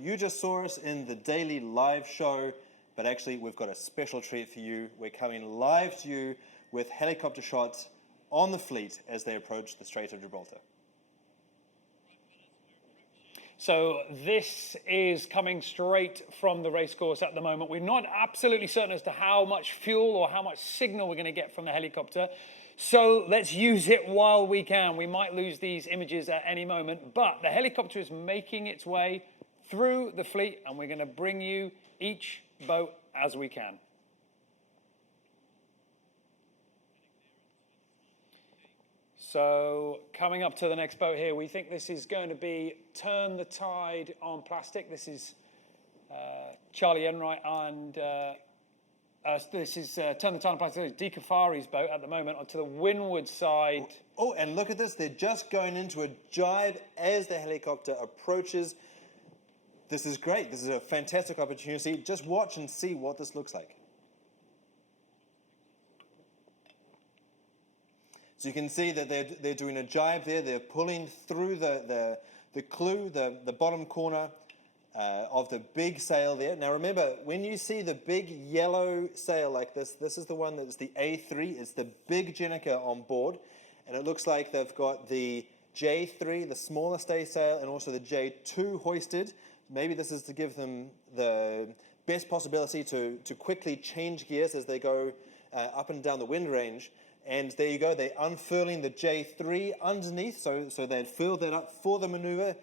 You just saw us in the daily live show, but actually we've got a special treat for you. We're coming live to you with helicopter shots on the fleet as they approach the Strait of Gibraltar. So this is coming straight from the racecourse at the moment. We're not absolutely certain as to how much fuel or how much signal we're going to get from the helicopter. So let's use it while we can. We might lose these images at any moment, but the helicopter is making its way through the fleet, and we're going to bring you each boat as we can. So coming up to the next boat here, we think this is going to be Turn the Tide on Plastic. This is Charlie Enright and this is Turn the Tide on Plastic. Di Cafari's boat at the moment onto the windward side. Oh, and look at this. They're just going into a jibe as the helicopter approaches. This is great. This is a fantastic opportunity. Just watch and see what this looks like. So you can see that they're doing a jibe there. They're pulling through the clew, the bottom corner of the big sail there. Now remember, when you see the big yellow sail like this, this is the one that's the A3. It's the big Jenica on board. And it looks like they've got the J3, the smaller staysail, and also the J2 hoisted. Maybe this is to give them the best possibility to quickly change gears as they go up and down the wind range. And there you go, they're unfurling the J3 underneath, so they'd furl that up for the maneuver.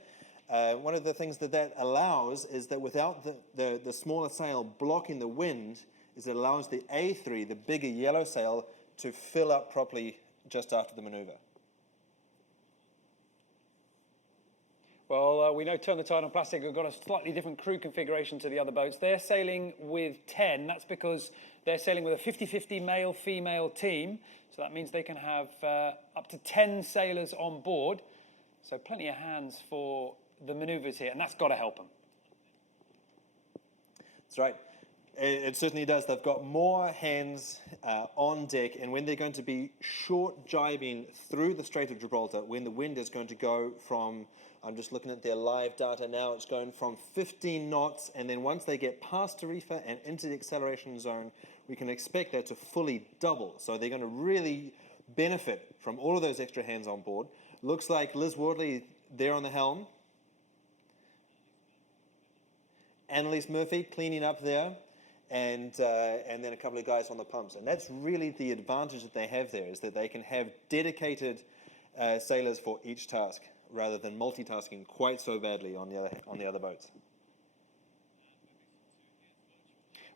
One of the things that allows is that without the smaller sail blocking the wind, is it allows the A3, the bigger yellow sail, to fill up properly just after the maneuver. Well, we know Turn the Tide on Plastic have got a slightly different crew configuration to the other boats. They're sailing with 10. That's because they're sailing with a 50-50 male-female team. So that means they can have up to 10 sailors on board. So plenty of hands for the manoeuvres here, and that's got to help them. That's right. It certainly does. They've got more hands on deck, and when they're going to be short jibing through the Strait of Gibraltar, when the wind is going to go from, I'm just looking at their live data now, it's going from 15 knots, and then once they get past Tarifa and into the acceleration zone, we can expect that to fully double. So they're going to really benefit from all of those extra hands on board. Looks like Liz Wardley there on the helm. Annalise Murphy cleaning up there. And then a couple of guys on the pumps. And that's really the advantage that they have there, is that they can have dedicated sailors for each task rather than multitasking quite so badly on the other boats.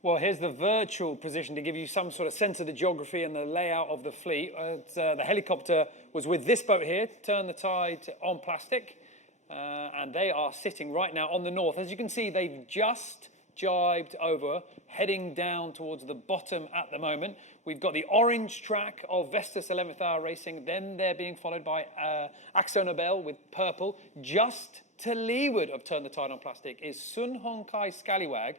Well, here's the virtual position to give you some sort of sense of the geography and the layout of the fleet. The helicopter was with this boat here, Turn the Tide on Plastic, and they are sitting right now on the north. As you can see, they've just jibed over, heading down towards the bottom at the moment. We've got the orange track of Vestas 11th Hour Racing, then they're being followed by AkzoNobel with purple. Just to leeward of Turn the Tide on Plastic is Sun Hong Kai Scallywag,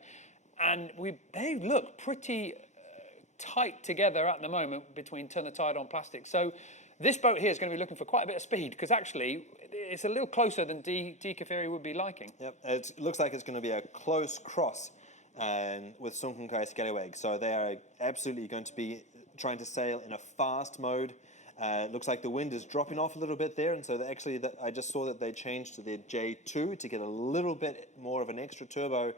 and they look pretty tight together at the moment between Turn the Tide on Plastic. So this boat here is going to be looking for quite a bit of speed, because actually it's a little closer than Di Cafari would be liking. Yep, it looks like it's going to be a close cross with Sun Hong Kai Scallywag. So they are absolutely going to be trying to sail in a fast mode. It looks like the wind is dropping off a little bit there, and so I just saw that they changed to their J2 to get a little bit more of an extra turbo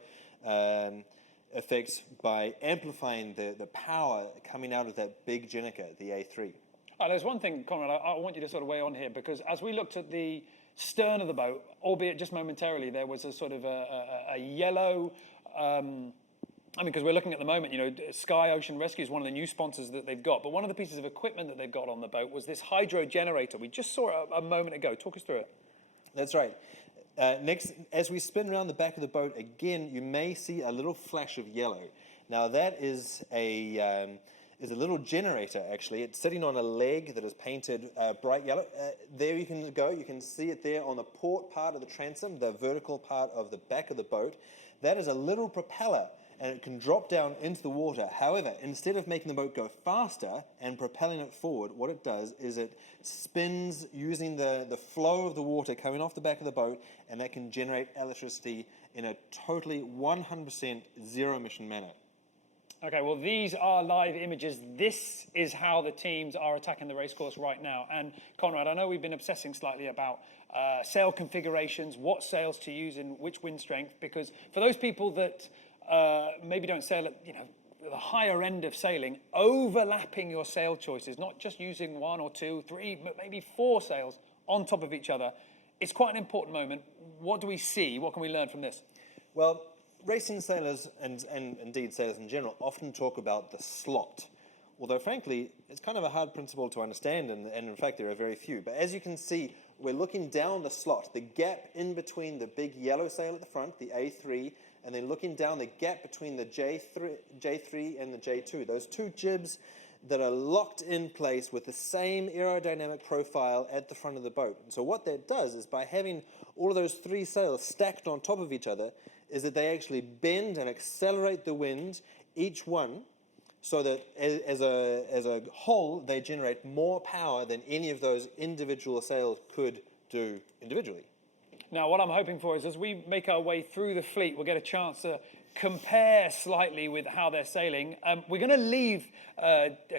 effect by amplifying the power coming out of that big Jenica, the A3. There's one thing, Conrad, I want you to sort of weigh on here, because as we looked at the stern of the boat, albeit just momentarily, there was a sort of a yellow, because we're looking at the moment, Sky Ocean Rescue is one of the new sponsors that they've got, but one of the pieces of equipment that they've got on the boat was this hydro generator. We just saw it a moment ago. Talk us through it. That's right. Next, as we spin around the back of the boat, again, you may see a little flash of yellow. Now that is a little generator, actually. It's sitting on a leg that is painted bright yellow. There you can go. You can see it there on the port part of the transom, the vertical part of the back of the boat. That is a little propeller and it can drop down into the water. However, instead of making the boat go faster and propelling it forward, what it does is it spins using the flow of the water coming off the back of the boat, and that can generate electricity in a totally 100% zero-emission manner. Okay, well, these are live images. This is how the teams are attacking the racecourse right now. And Conrad, I know we've been obsessing slightly about sail configurations, what sails to use and which wind strength, because for those people that maybe don't sail at, the higher end of sailing, overlapping your sail choices, not just using 1 or 2, 3, but maybe 4 sails on top of each other, it's quite an important moment. What do we see? What can we learn from this? Well, racing sailors, and indeed sailors in general, often talk about the slot. Although, frankly, it's kind of a hard principle to understand, and in fact, there are very few. But as you can see, we're looking down the slot, the gap in between the big yellow sail at the front, the A3, and then looking down the gap between the J3 and the J2. Those two jibs that are locked in place with the same aerodynamic profile at the front of the boat. And so what that does is, by having all of those 3 sails stacked on top of each other, is that they actually bend and accelerate the wind, each one, so that as a whole, they generate more power than any of those individual sails could do individually. Now, what I'm hoping for is, as we make our way through the fleet, we'll get a chance to compare slightly with how they're sailing. We're going to leave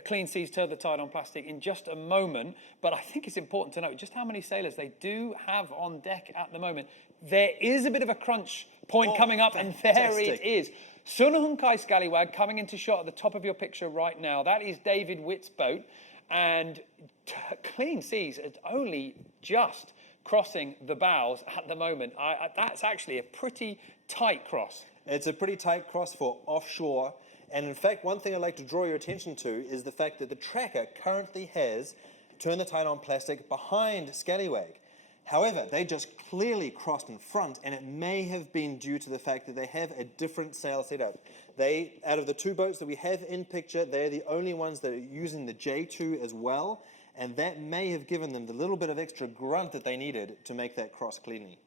Clean Seas Turn the Tide on Plastic in just a moment, but I think it's important to note just how many sailors they do have on deck at the moment. There is a bit of a crunch point coming up, and there it is. Sunhunkai Scallywag coming into shot at the top of your picture right now. That is David Witt's boat, and Clean Seas is only just crossing the bows at the moment. That's actually a pretty tight cross. It's a pretty tight cross for offshore, and in fact, one thing I'd like to draw your attention to is the fact that the tracker currently has Turn the Tide on Plastic behind Scallywag. However, they just clearly crossed in front, and it may have been due to the fact that they have a different sail setup. They, out of the 2 boats that we have in picture, they're the only ones that are using the J2 as well, and that may have given them the little bit of extra grunt that they needed to make that cross cleanly.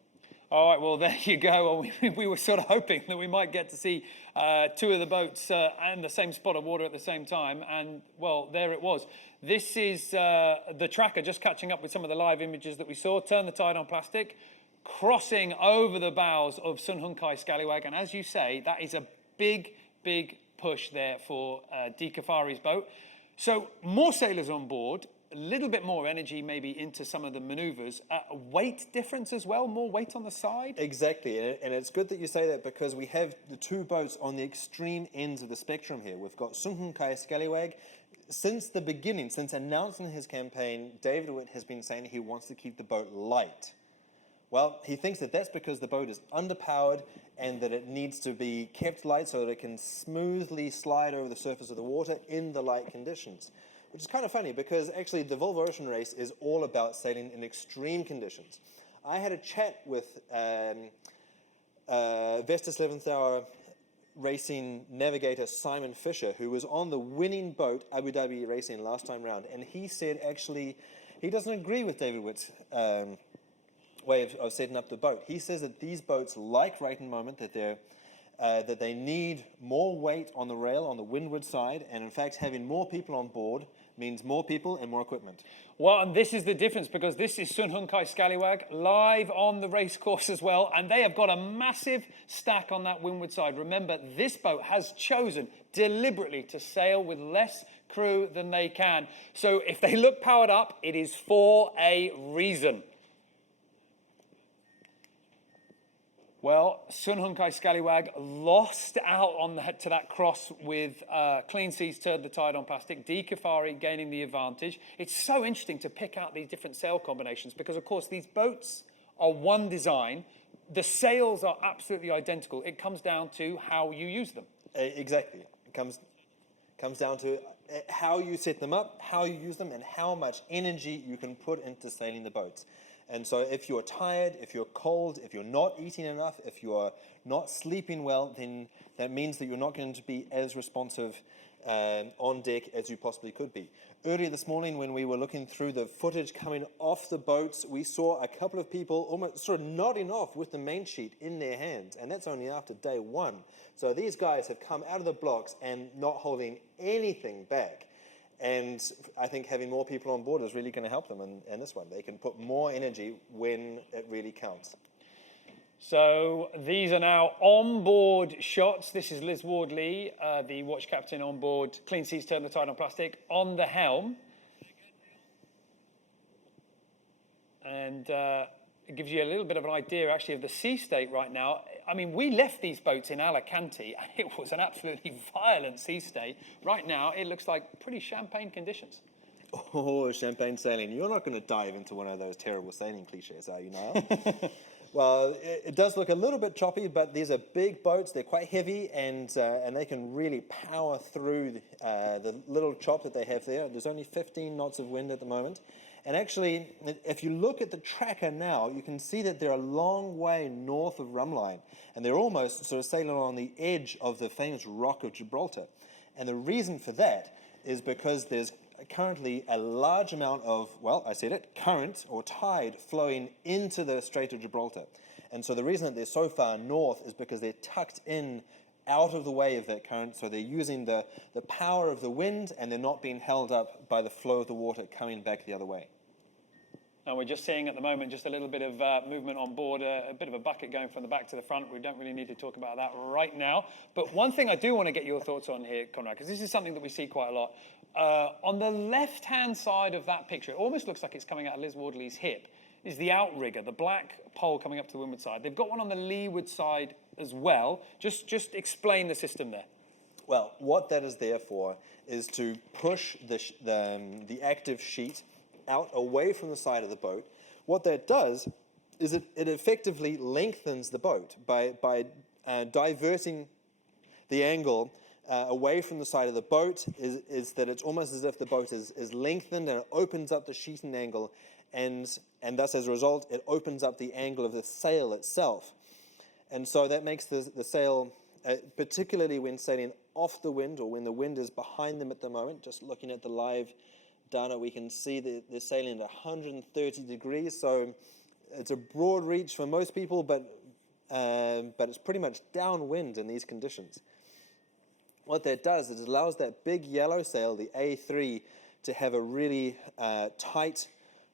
All right, well, there you go. We were sort of hoping that we might get to see 2 of the boats in the same spot of water at the same time, and, well, there it was. This is the tracker just catching up with some of the live images that we saw. Turn the Tide on Plastic, crossing over the bows of Sunhunkai Scallywag, and as you say, that is a big, big push there for Kafari's boat. So more sailors on board, a little bit more energy maybe into some of the maneuvers. Weight difference as well, more weight on the side? Exactly, and it's good that you say that, because we have the 2 boats on the extreme ends of the spectrum here. We've got Sunhunkai Scallywag. Since the beginning, since announcing his campaign, David Witt has been saying he wants to keep the boat light. Well, he thinks that that's because the boat is underpowered and that it needs to be kept light so that it can smoothly slide over the surface of the water in the light conditions. Which is kind of funny, because actually the Volvo Ocean Race is all about sailing in extreme conditions. I had a chat with Vestas 11th Hour racing navigator Simon Fisher, who was on the winning boat Abu Dhabi Racing last time round, and he said actually he doesn't agree with David Witt's way of setting up the boat. He says that these boats, like Right and Moment, that they need more weight on the rail on the windward side, and in fact having more people on board means more people and more equipment. Well, and this is the difference, because this is Sunhunkai Scallywag live on the race course as well, and they have got a massive stack on that windward side. Remember, this boat has chosen deliberately to sail with less crew than they can. So if they look powered up, it is for a reason. Well, Sunhunkai Scallywag lost out on to that cross with Clean Seas Turn the Tide on Plastic. Kafari gaining the advantage. It's so interesting to pick out these different sail combinations, because, of course, these boats are one design. The sails are absolutely identical. It comes down to how you use them. Exactly. It comes down to how you set them up, how you use them, and how much energy you can put into sailing the boats. And so if you're tired, if you're cold, if you're not eating enough, if you're not sleeping well, then that means that you're not going to be as responsive on deck as you possibly could be. Earlier this morning when we were looking through the footage coming off the boats, we saw a couple of people almost sort of nodding off with the main sheet in their hands, and that's only after day one. So these guys have come out of the blocks and not holding anything back. And I think having more people on board is really going to help them in this one. They can put more energy when it really counts. So these are now on-board shots. This is Liz Wardley, the watch captain on board Clean Seas Turn the Tide on Plastic, on the helm. And it gives you a little bit of an idea, actually, of the sea state right now. I mean, we left these boats in Alicante, and it was an absolutely violent sea state. Right now, it looks like pretty champagne conditions. Oh, champagne sailing. You're not going to dive into one of those terrible sailing cliches, are you, Niall? Well, it does look a little bit choppy, but these are big boats. They're quite heavy, and they can really power through the little chop that they have there. There's only 15 knots of wind at the moment. And actually, if you look at the tracker now, you can see that they're a long way north of Rumline, and they're almost sort of sailing on the edge of the famous Rock of Gibraltar. And the reason for that is because there's currently a large amount of, well, I said it, current or tide flowing into the Strait of Gibraltar. And so the reason that they're so far north is because they're tucked in out of the way of that current, so they're using the power of the wind, and they're not being held up by the flow of the water coming back the other way. And we're just seeing at the moment just a little bit of movement on board, a bit of a bucket going from the back to the front. We don't really need to talk about that right now. But one thing I do want to get your thoughts on here, Conrad, because this is something that we see quite a lot. On the left-hand side of that picture, it almost looks like it's coming out of Liz Wardley's hip, is the outrigger, the black pole coming up to the windward side. They've got one on the leeward side as well. Just explain the system there. Well, what that is there for is to push the active sheet out away from the side of the boat. What that does is it effectively lengthens the boat by diverting the angle away from the side of the boat. Is that it's almost as if the boat is lengthened, and it opens up the sheeting angle, and thus as a result it opens up the angle of the sail itself. And so that makes the sail, particularly when sailing off the wind or when the wind is behind them at the moment, just looking at the live data, we can see that they're sailing at 130 degrees, so it's a broad reach for most people, but it's pretty much downwind in these conditions. What that does is it allows that big yellow sail, the A3, to have a really tight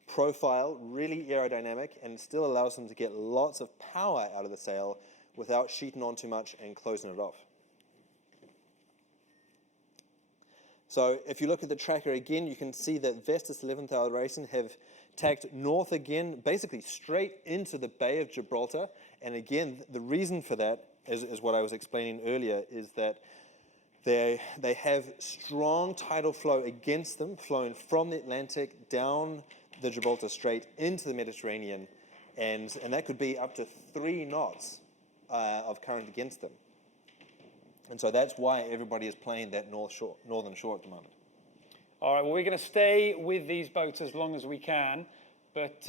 profile, really aerodynamic, and still allows them to get lots of power out of the sail without sheeting on too much and closing it off. So if you look at the tracker again, you can see that Vestas 11th Hour Racing have tacked north again, basically straight into the Bay of Gibraltar. And again, the reason for that is what I was explaining earlier, is that they have strong tidal flow against them, flowing from the Atlantic down the Gibraltar Strait into the Mediterranean, and that could be up to 3 knots of current against them. And so that's why everybody is playing that northern shore at the moment. All right, well, we're going to stay with these boats as long as we can, but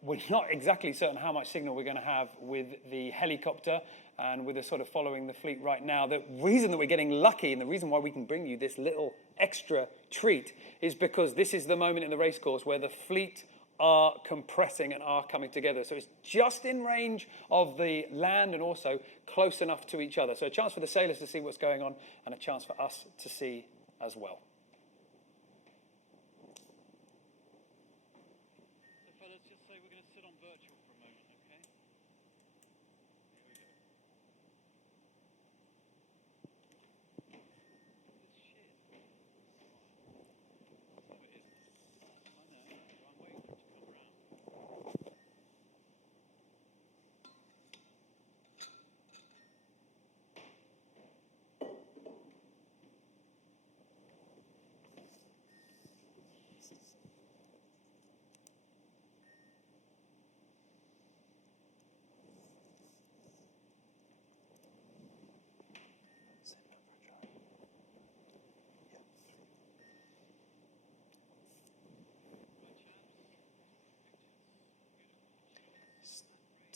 we're not exactly certain how much signal we're going to have with the helicopter and with the sort of following the fleet right now. The reason that we're getting lucky and the reason why we can bring you this little extra treat is because this is the moment in the race course where the fleet are compressing and are coming together. So it's just in range of the land and also close enough to each other. So a chance for the sailors to see what's going on and a chance for us to see as well. So fellas, just say we're going to sit on virtual for a moment, okay? Here we go. This shit. No, it isn't. I know, I'm waiting for it to come around.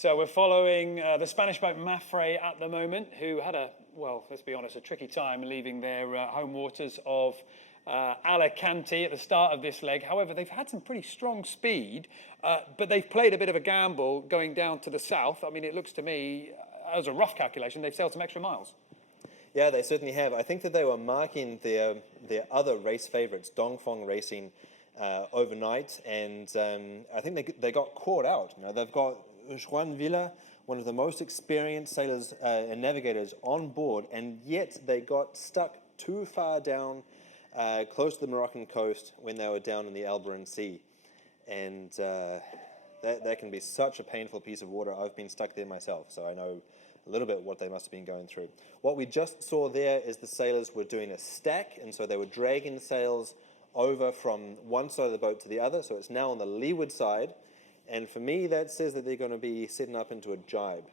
So we're following the Spanish boat Mapfre at the moment, who had well, let's be honest, a tricky time leaving their home waters of Alicante at the start of this leg. However, they've had some pretty strong speed, but they've played a bit of a gamble going down to the south. I mean, it looks to me, as a rough calculation, they've sailed some extra miles. Yeah, they certainly have. I think that they were marking their other race favourites, Dongfeng Racing, overnight, and I think they got caught out. You know, they've got Juan Villa, one of the most experienced sailors and navigators on board, and yet they got stuck too far down, close to the Moroccan coast when they were down in the Alboran Sea. And that can be such a painful piece of water. I've been stuck there myself, so I know a little bit what they must have been going through. What we just saw there is the sailors were doing a stack, and so they were dragging the sails over from one side of the boat to the other, so it's now on the leeward side. And for me, that says that they're going to be setting up into a jibe.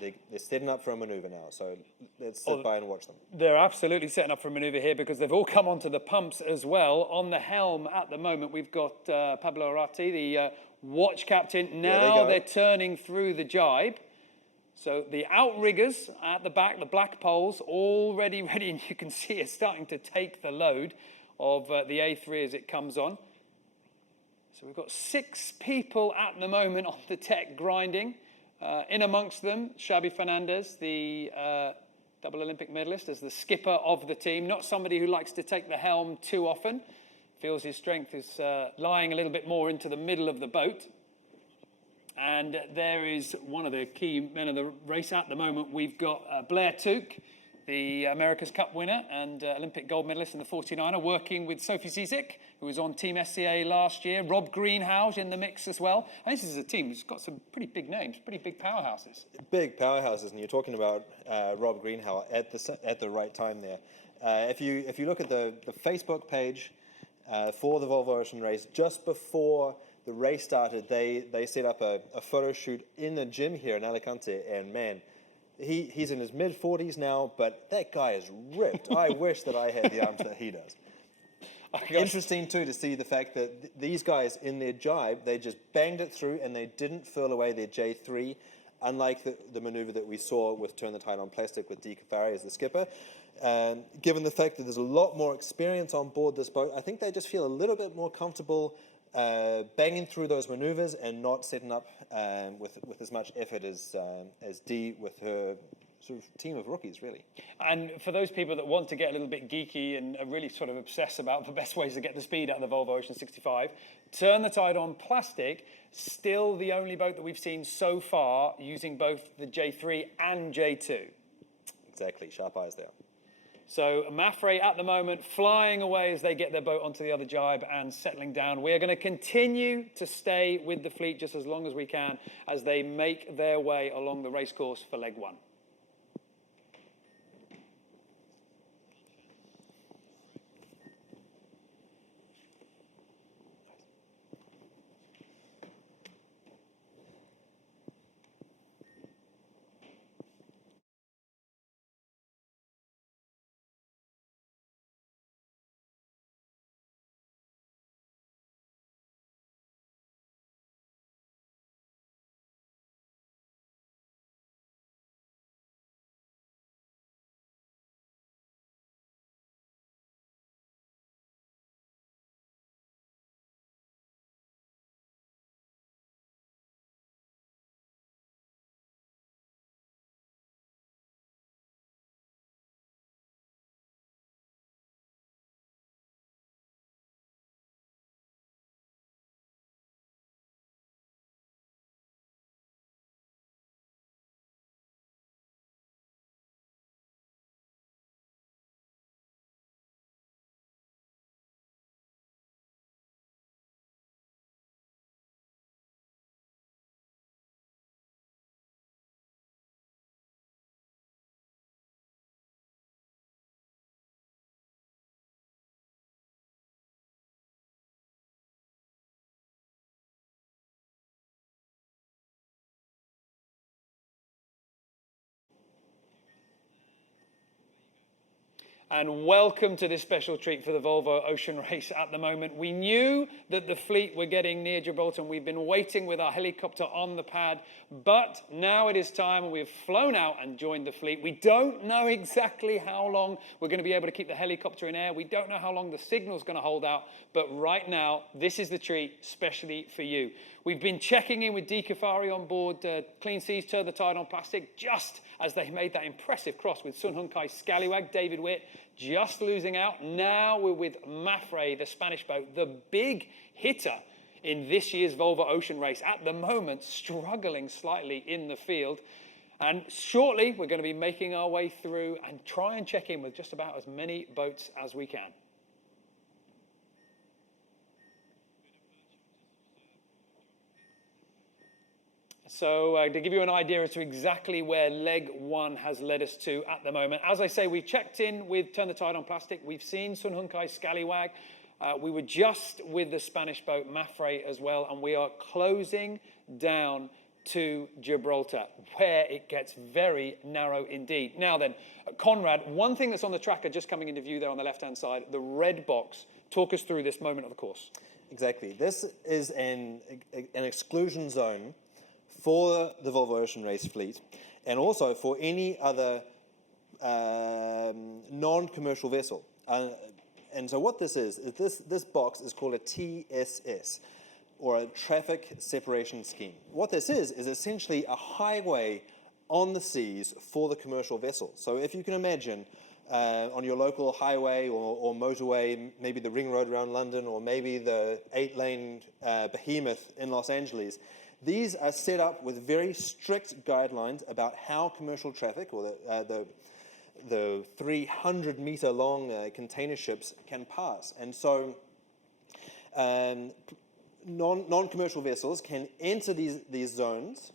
They're setting up for a maneuver now, so let's sit by and watch them. They're absolutely setting up for a manoeuvre here because they've all come onto the pumps as well. On the helm at the moment, we've got Pablo Arati, the watch captain. Now they're turning through the jibe. So the outriggers at the back, the black poles, already ready, and you can see it's starting to take the load of the A3 as it comes on. So we've got 6 people at the moment on the deck grinding. In amongst them, Xabi Fernandez, the double Olympic medalist, as the skipper of the team. Not somebody who likes to take the helm too often. Feels his strength is lying a little bit more into the middle of the boat. And there is one of the key men of the race at the moment. We've got Blair Tuke, the America's Cup winner and Olympic gold medalist in the 49er, working with Sophie Zizek, who was on Team SCA last year. Rob Greenhouse in the mix as well. And this is a team that's got some pretty big names, pretty big powerhouses. Big powerhouses, and you're talking about Rob Greenhouse at the right time there. If you look at the Facebook page for the Volvo Ocean race, just before the race started, they set up a photo shoot in the gym here in Alicante, and man, he's in his mid-40s now, but that guy is ripped. I wish that I had the arms that he does. Interesting too to see the fact that these guys in their jibe, they just banged it through and they didn't furl away their J3, unlike the maneuver that we saw with Turn the Tide on Plastic with Di Cafari as the skipper. Given the fact that there's a lot more experience on board this boat, I think they just feel a little bit more comfortable banging through those maneuvers and not setting up with as much effort as Dee with her sort of team of rookies, really. And for those people that want to get a little bit geeky and are really sort of obsessed about the best ways to get the speed out of the Volvo Ocean 65, Turn the Tide on Plastic, still the only boat that we've seen so far using both the J3 and J2. Exactly, sharp eyes there. So Mapfre at the moment flying away as they get their boat onto the other jibe and settling down. We are going to continue to stay with the fleet just as long as we can as they make their way along the racecourse for leg 1. and welcome to this special treat for the Volvo Ocean Race at the moment. We knew that the fleet were getting near Gibraltar, and we've been waiting with our helicopter on the pad, but now it is time, and we've flown out and joined the fleet. We don't know exactly how long we're going to be able to keep the helicopter in air. We don't know how long the signal's going to hold out, but right now, this is the treat, especially for you. We've been checking in with Kafari on board Clean Seas, Turn the Tide on Plastic, just as they made that impressive cross with Sun Hunkai's Scallywag, David Witt, just losing out. Now we're with Mapfre, the Spanish boat, the big hitter in this year's Volvo Ocean Race. At the moment, struggling slightly in the field. And shortly, we're going to be making our way through and try and check in with just about as many boats as we can. So to give you an idea as to exactly where leg one has led us to at the moment, as I say, we've checked in with Turn the Tide on Plastic. We've seen Sun Hunkai's Scallywag. We were just with the Spanish boat Mapfre as well, and we are closing down to Gibraltar, where it gets very narrow indeed. Now then, Conrad, one thing that's on the tracker just coming into view there on the left-hand side, the red box. Talk us through this moment of the course. Exactly. This is an exclusion zone for the Volvo Ocean Race fleet, and also for any other non-commercial vessel. And so what this is this box is called a TSS, or a traffic separation scheme. What this is essentially a highway on the seas for the commercial vessel. So if you can imagine on your local highway or motorway, maybe the ring road around London, or maybe the 8-lane behemoth in Los Angeles, these are set up with very strict guidelines about how commercial traffic, or the 300-meter long container ships, can pass. And so non-commercial vessels can enter these zones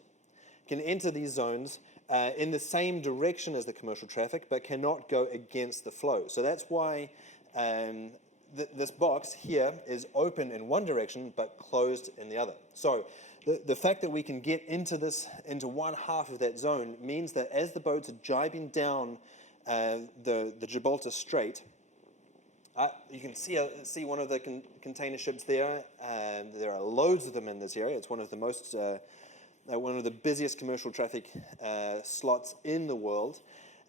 in the same direction as the commercial traffic, but cannot go against the flow. So that's why this box here is open in one direction but closed in the other. So the fact that we can get into one half of that zone means that as the boats are jibing down the Gibraltar Strait, you can see one of the container ships there. There are loads of them in this area. It's one of the busiest commercial traffic slots in the world.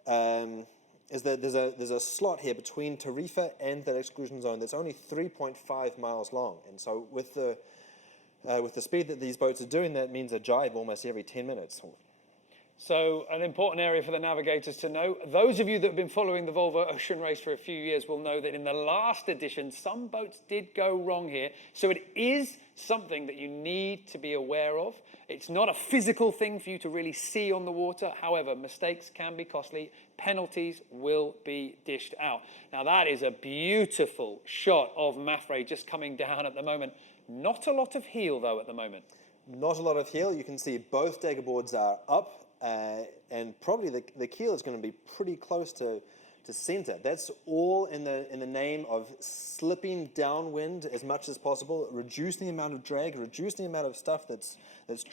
Is that there's a slot here between Tarifa and that exclusion zone that's only 3.5 miles long, and so with the speed that these boats are doing, that means a jibe almost every 10 minutes. So an important area for the navigators to know. Those of you that have been following the Volvo Ocean Race for a few years will know that in the last edition, some boats did go wrong here. So it is something that you need to be aware of. It's not a physical thing for you to really see on the water. However, mistakes can be costly. Penalties will be dished out. Now that is a beautiful shot of Mapfre just coming down at the moment. Not a lot of heel though at the moment. Not a lot of heel. You can see both dagger boards are up. And probably the keel is going to be pretty close to center. That's all in the name of slipping downwind as much as possible, reducing the amount of drag, reducing the amount of stuff that's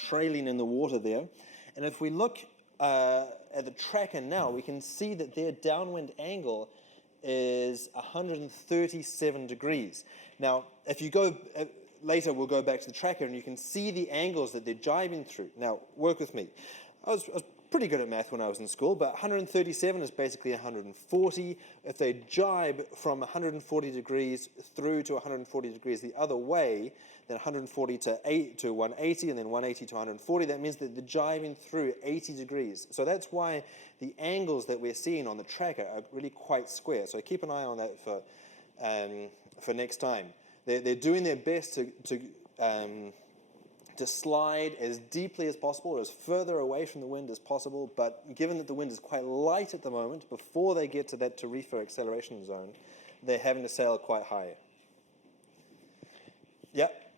trailing in the water there. And if we look at the tracker now, we can see that their downwind angle is 137 degrees. Now, if you go later, we'll go back to the tracker, and you can see the angles that they're jibing through. Now, work with me. I was pretty good at math when I was in school, but 137 is basically 140. If they jibe from 140 degrees through to 140 degrees the other way, then 140 to 180, and then 180 to 140, that means that they're jibing through 80 degrees. So that's why the angles that we're seeing on the tracker are really quite square. So keep an eye on that for next time. They're doing their best to slide as deeply as possible, or as further away from the wind as possible, but given that the wind is quite light at the moment, before they get to that Tarifa acceleration zone, they're having to sail quite high. Yep.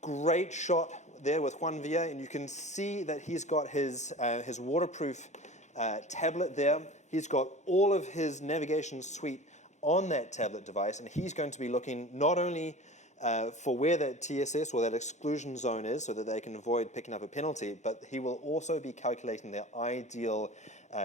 Great shot there with Juan Villa, and you can see that he's got his waterproof tablet there. He's got all of his navigation suite on that tablet device, and he's going to be looking not only for where that TSS or that exclusion zone is so that they can avoid picking up a penalty, but he will also be calculating their ideal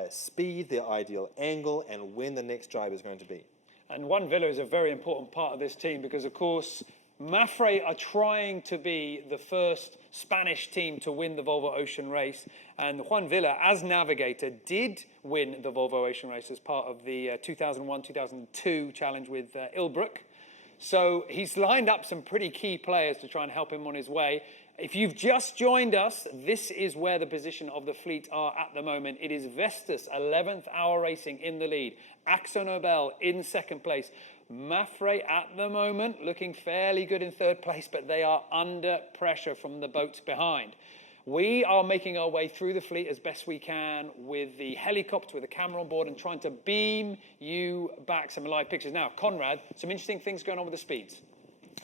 speed, their ideal angle, and when the next jibe is going to be. And Juan Villa is a very important part of this team because, of course, Mapfre are trying to be the first Spanish team to win the Volvo Ocean Race. And Juan Villa, as navigator, did win the Volvo Ocean Race as part of the 2001-2002 challenge with Ilbrook. So he's lined up some pretty key players to try and help him on his way. If you've just joined us, this is where the position of the fleet are at the moment. It is Vestas, 11th hour racing in the lead. AkzoNobel in second place. Mapfre at the moment looking fairly good in third place, but they are under pressure from the boats behind. We are making our way through the fleet as best we can with the helicopter, with the camera on board, and trying to beam you back some live pictures. Now, Conrad, some interesting things going on with the speeds.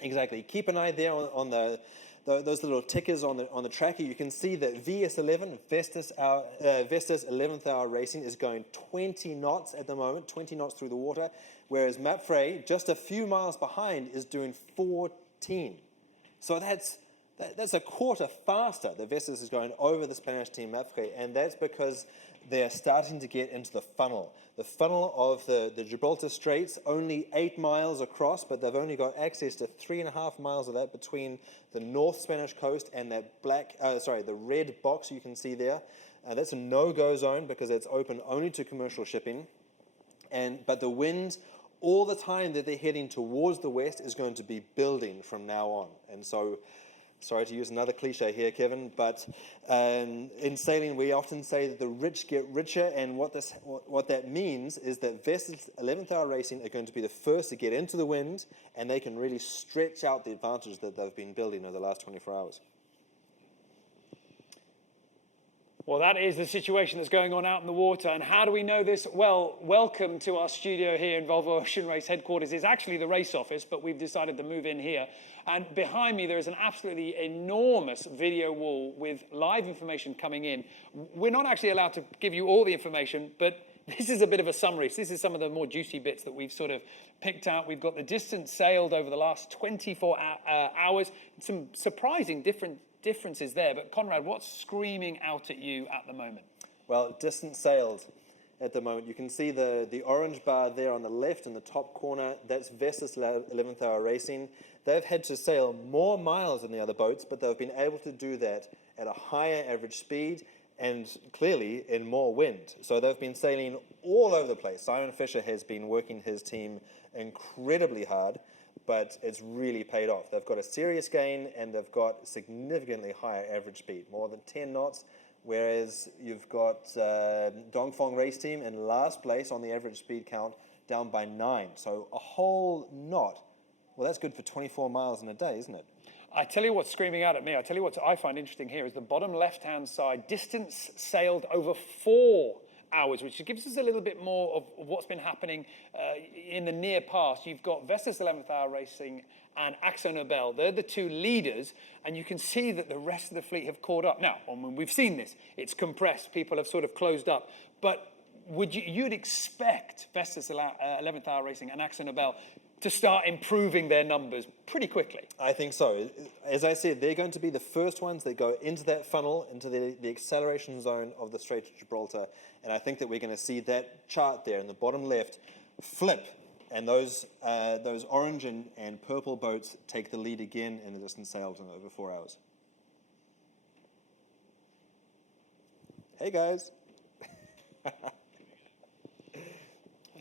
Exactly. Keep an eye there on those little tickers on the tracker. You can see that VS11, Vestas 11th hour racing, is going 20 knots at the moment, 20 knots through the water, whereas Mapfre, just a few miles behind, is doing 14. So that's a quarter faster that Vestas is going over the Spanish team Mapfre, and that's because they're starting to get into the funnel. The funnel of the Gibraltar Straits, only 8 miles across, but they've only got access to 3.5 miles of that between the North Spanish coast and that the red box you can see there. That's a no-go zone because it's open only to commercial shipping. But the wind, all the time that they're heading towards the west, is going to be building from now on. And so, sorry to use another cliche here, Kevin, but in sailing we often say that the rich get richer, and what that means is that Vestas 11th hour racing are going to be the first to get into the wind, and they can really stretch out the advantage that they've been building over the last 24 hours. Well, that is the situation that's going on out in the water. And how do we know this? Well, welcome to our studio here in Volvo Ocean Race headquarters. It's actually the race office, but we've decided to move in here. And behind me, there is an absolutely enormous video wall with live information coming in. We're not actually allowed to give you all the information, but this is a bit of a summary. So this is some of the more juicy bits that we've sort of picked out. We've got the distance sailed over the last 24 hours. Some surprising differences there. But Conrad, what's screaming out at you at the moment? Well, distance sailed at the moment. You can see the orange bar there on the left in the top corner. That's Vestas 11th hour racing. They've had to sail more miles than the other boats, but they've been able to do that at a higher average speed and clearly in more wind. So they've been sailing all over the place. Simon Fisher has been working his team incredibly hard, but it's really paid off. They've got a serious gain, and they've got significantly higher average speed, more than 10 knots, whereas you've got Dongfeng Race Team in last place on the average speed count, down by 9. So a whole knot. Well, that's good for 24 miles in a day, isn't it? I tell you what's screaming out at me. I tell you what I find interesting here is the bottom left-hand side, distance sailed over 4 hours, which gives us a little bit more of what's been happening in the near past. You've got Vestas 11th hour racing and AkzoNobel. They're the two leaders, and you can see that the rest of the fleet have caught up. Now, when we've seen this, it's compressed. People have sort of closed up. But you'd expect Vestas 11th hour racing and AkzoNobel to start improving their numbers pretty quickly. I think so. As I said, they're going to be the first ones that go into that funnel, into the acceleration zone of the Strait of Gibraltar. And I think that we're going to see that chart there in the bottom left flip, and those orange and purple boats take the lead again in the distance sailed in over 4 hours. Hey guys.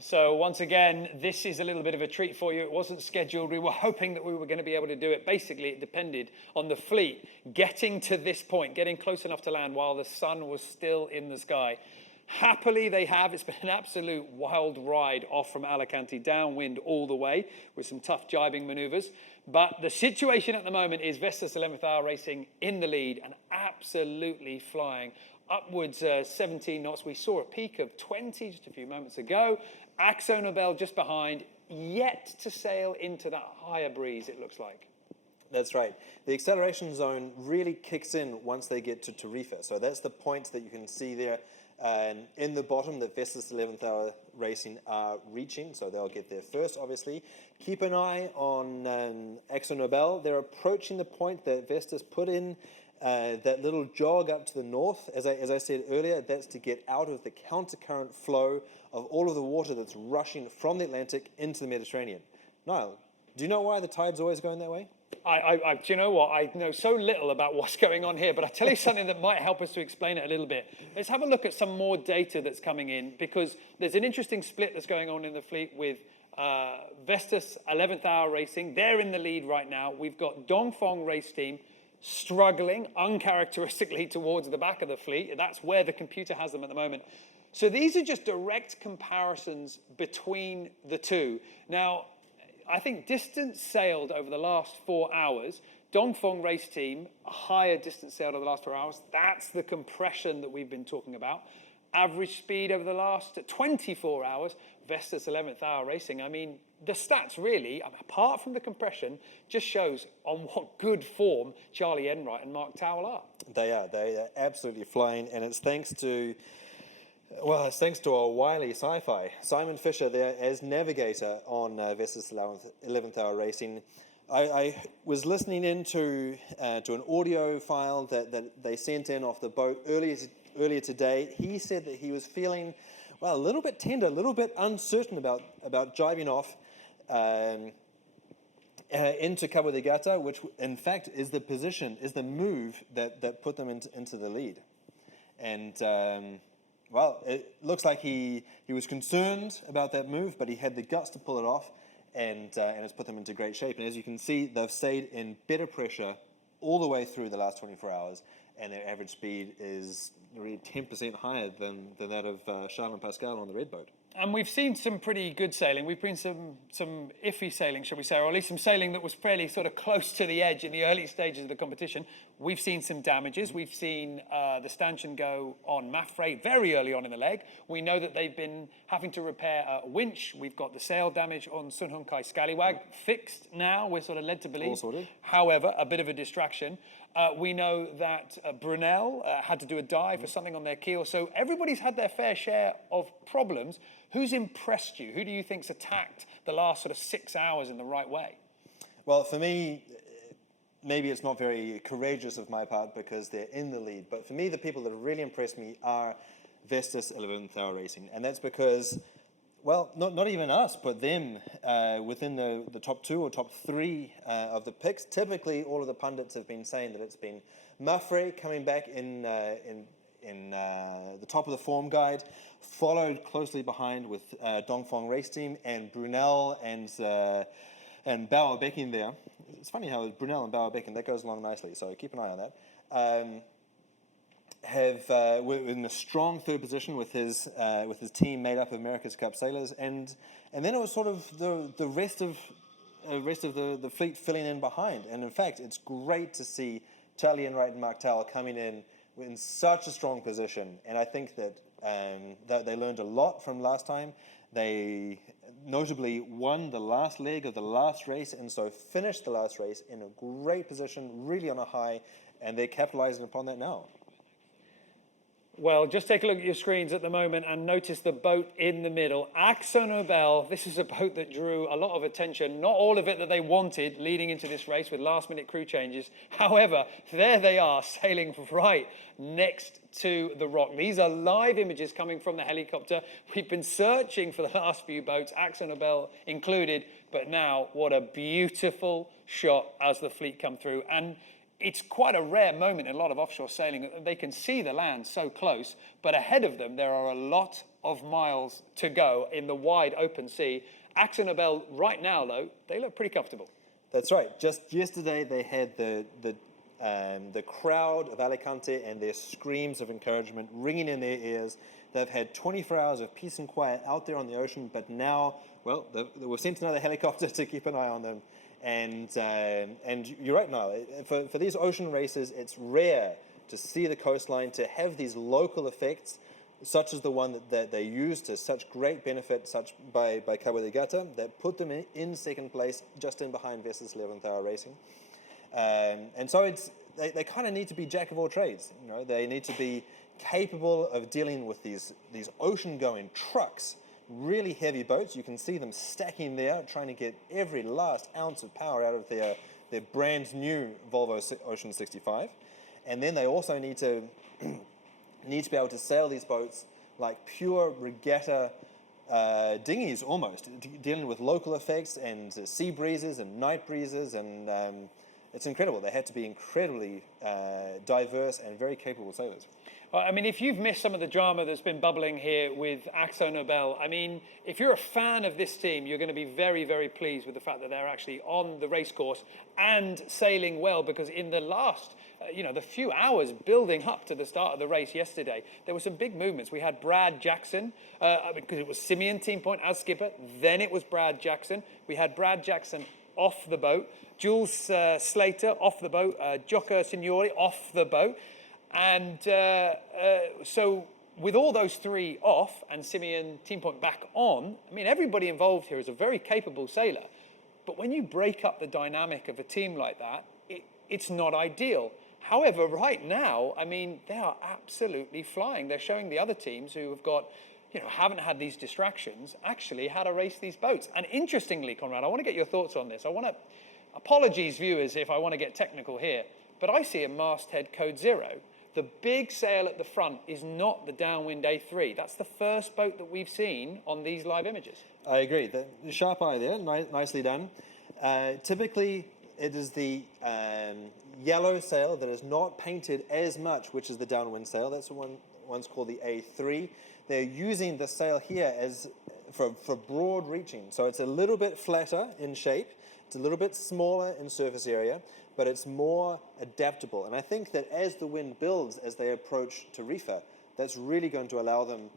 So once again, this is a little bit of a treat for you. It wasn't scheduled. We were hoping that we were going to be able to do it. Basically, it depended on the fleet getting to this point, getting close enough to land while the sun was still in the sky. Happily, they have. It's been an absolute wild ride off from Alicante, downwind all the way with some tough jibing maneuvers. But the situation at the moment is Vestas 11th hour racing in the lead and absolutely flying upwards 17 knots. We saw a peak of 20 just a few moments ago. AkzoNobel just behind, yet to sail into that higher breeze, it looks like. That's right. The acceleration zone really kicks in once they get to Tarifa. So that's the point that you can see there in the bottom that Vestas 11th Hour Racing are reaching, so they'll get there first, obviously. Keep an eye on AkzoNobel. They're approaching the point that Vestas put in that little jog up to the north. As I said earlier, that's to get out of the countercurrent flow of all of the water that's rushing from the Atlantic into the Mediterranean. Niall, do you know why the tide's always going that way? Do you know what? I know so little about what's going on here, but I'll tell you something that might help us to explain it a little bit. Let's have a look at some more data that's coming in, because there's an interesting split that's going on in the fleet with Vestas 11th Hour Racing. They're in the lead right now. We've got Dongfeng Race Team struggling uncharacteristically towards the back of the fleet. That's where the computer has them at the moment. So these are just direct comparisons between the two. Now, I think distance sailed over the last 4 hours, Dongfeng Race Team, a higher distance sailed over the last 4 hours. That's the compression that we've been talking about. Average speed over the last 24 hours, Vestas 11th Hour Racing. I mean, the stats really, apart from the compression, just shows on what good form Charlie Enright and Mark Towell are. They are absolutely flying, and it's thanks to our wily sci-fi. Simon Fisher there as navigator on Vestas 11th Hour Racing. I was listening into to an audio file that they sent in off the boat earlier today. He said that he was feeling, a little bit tender, a little bit uncertain about jibing off into Cabo de Gata, which in fact is the move that put them into the lead. And it looks like he was concerned about that move, but he had the guts to pull it off, and it's put them into great shape. And as you can see, they've stayed in better pressure all the way through the last 24 hours, and their average speed is really 10% higher than that of Charles and Pascal on the Red Boat. And we've seen some pretty good sailing. We've seen some iffy sailing, shall we say, or at least some sailing that was fairly sort of close to the edge in the early stages of the competition. We've seen some damages. We've seen the stanchion go on Mapfre very early on in the leg. We know that they've been having to repair a winch. We've got the sail damage on Sun Hung Kai Scallywag fixed now, we're sort of led to believe. All sorted. However, a bit of a distraction. We know that Brunel had to do a dive for something on their keel. So everybody's had their fair share of problems. Who's impressed you? Who do you think's attacked the last sort of 6 hours in the right way? Well, for me, maybe it's not very courageous of my part because they're in the lead. But for me, the people that have really impressed me are Vestas 11th Hour Racing. And that's because, not even us, but them within the top 2 or top 3 of the picks. Typically, all of the pundits have been saying that it's been Mapfre coming back in the top of the form guide, followed closely behind with Dongfeng Race Team and Brunel and Bauer Becking there. It's funny how Brunel and Bauer Becking, that goes along nicely, so keep an eye on that. We're in a strong third position with his team made up of America's Cup sailors, and then it was sort of the rest of the fleet filling in behind. And in fact, it's great to see Charlie Enright and Mark Towell coming in such a strong position, and I think that they learned a lot from last time. They notably won the last leg of the last race, and so finished the last race in a great position, really on a high, and they're capitalizing upon that now. Well, just take a look at your screens at the moment and notice the boat in the middle. AkzoNobel, this is a boat that drew a lot of attention, not all of it that they wanted leading into this race with last-minute crew changes. However, there they are sailing right next to the rock. These are live images coming from the helicopter. We've been searching for the last few boats, AkzoNobel included, but now what a beautiful shot as the fleet come through. And it's quite a rare moment in a lot of offshore sailing. They can see the land so close, but ahead of them, there are a lot of miles to go in the wide open sea. AkzoNobel right now, though, they look pretty comfortable. That's right. Just yesterday, they had the crowd of Alicante and their screams of encouragement ringing in their ears. They've had 24 hours of peace and quiet out there on the ocean, but now, they were sent another helicopter to keep an eye on them. And you're right, Niall. For these ocean races, it's rare to see the coastline, to have these local effects, such as the one that they used to such great benefit, by Cabo de Gata, that put them in second place, just in behind Vestas 11th Hour Racing. And so they kind of need to be jack of all trades. They need to be capable of dealing with these ocean-going trucks, really heavy boats. You can see them stacking there, trying to get every last ounce of power out of their brand new Volvo Ocean 65. And then they also need to be able to sail these boats like pure regatta dinghies almost, dealing with local effects and sea breezes and night breezes, and it's incredible. They had to be incredibly diverse and very capable sailors. Well, I mean, if you've missed some of the drama that's been bubbling here with AkzoNobel, I mean, if you're a fan of this team, you're going to be very, very pleased with the fact that they're actually on the race course and sailing well, because in the last, the few hours building up to the start of the race yesterday, there were some big movements. We had Brad Jackson, because it was Simeon Team Point as skipper, then it was Brad Jackson. We had Brad Jackson off the boat, Jules Slater off the boat, Jocko Signori off the boat. And so with all those three off and Simeon Team Point back on, I mean, everybody involved here is a very capable sailor. But when you break up the dynamic of a team like that, it's not ideal. However, right now, I mean, they are absolutely flying. They're showing the other teams who have got, haven't had these distractions, actually how to race these boats. And interestingly, Conrad, I want to get your thoughts on this. Apologies, viewers, if I want to get technical here, but I see a masthead code 0. The big sail at the front is not the downwind A3. That's the first boat that we've seen on these live images. I agree. The sharp eye there, nicely done. Typically, it is the yellow sail that is not painted as much, which is the downwind sail. That's the one's called the A3. They're using the sail here for broad reaching. So it's a little bit flatter in shape. It's a little bit smaller in surface area, but it's more adaptable. And I think that as the wind builds, as they approach Tarifa, that's really going to allow them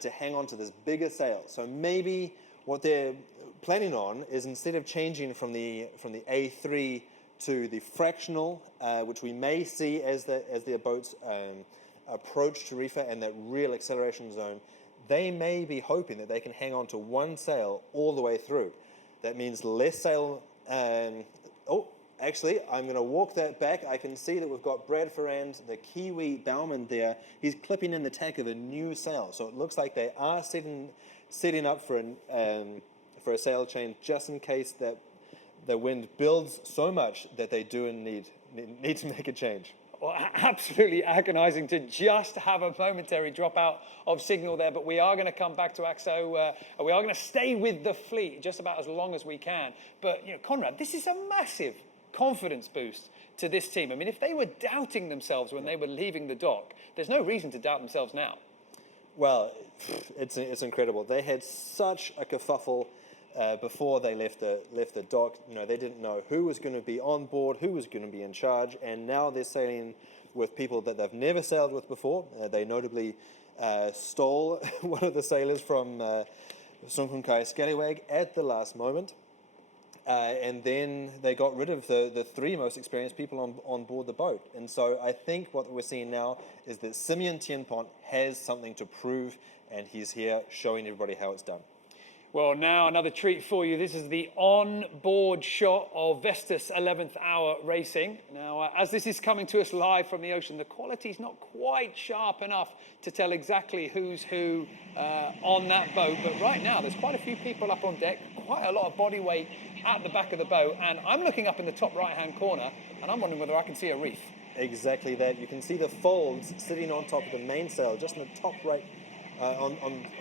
to hang on to this bigger sail. So maybe what they're planning on is, instead of changing from the A3 to the fractional, which we may see as their boats approach Tarifa and that real acceleration zone, they may be hoping that they can hang on to one sail all the way through. That means less sail. Actually, I'm going to walk that back. I can see that we've got Brad Ferrand, the Kiwi bowman there. He's clipping in the tack of a new sail. So it looks like they are setting up for a sail change, just in case that the wind builds so much that they do need to make a change. Well, absolutely agonizing to just have a momentary dropout of signal there, but we are going to come back to AkzoNobel. We are going to stay with the fleet just about as long as we can. But, Conrad, this is a massive confidence boost to this team. I mean, if they were doubting themselves when they were leaving the dock, there's no reason to doubt themselves now. Well, it's incredible. They had such a kerfuffle before they left the dock. They didn't know who was going to be on board, who was going to be in charge, and now they're sailing with people that they've never sailed with before. They notably stole one of the sailors from Sunkunkai Scallywag at the last moment. And then they got rid of the three most experienced people on board the boat. And so I think what we're seeing now is that Simeon Tienpont has something to prove, and he's here showing everybody how it's done. Well, now another treat for you. This is the on-board shot of Vestas 11th Hour Racing. Now, as this is coming to us live from the ocean, the quality is not quite sharp enough to tell exactly who's who on that boat. But right now, there's quite a few people up on deck, quite a lot of body weight at the back of the boat. And I'm looking up in the top right-hand corner, and I'm wondering whether I can see a reef. Exactly that. You can see the folds sitting on top of the mainsail, just in the top right. On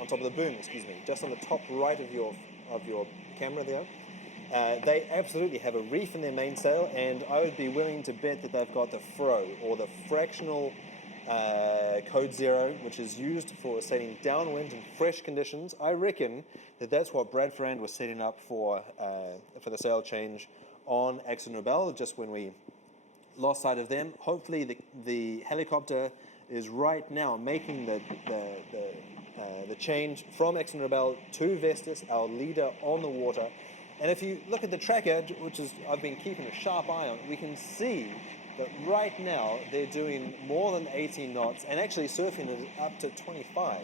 top of the boom, just on the top right of your camera there. They absolutely have a reef in their mainsail, and I would be willing to bet that they've got the fro, or the fractional code 0, which is used for sailing downwind in fresh conditions. I reckon that that's what Brad Ferrand was setting up for the sail change on AkzoNobel, just when we lost sight of them. Hopefully the helicopter is right now making the change from AkzoNobel to Vestas, our leader on the water. And if you look at the tracker, which is I've been keeping a sharp eye on, we can see that right now they're doing more than 18 knots, and actually surfing is up to 25.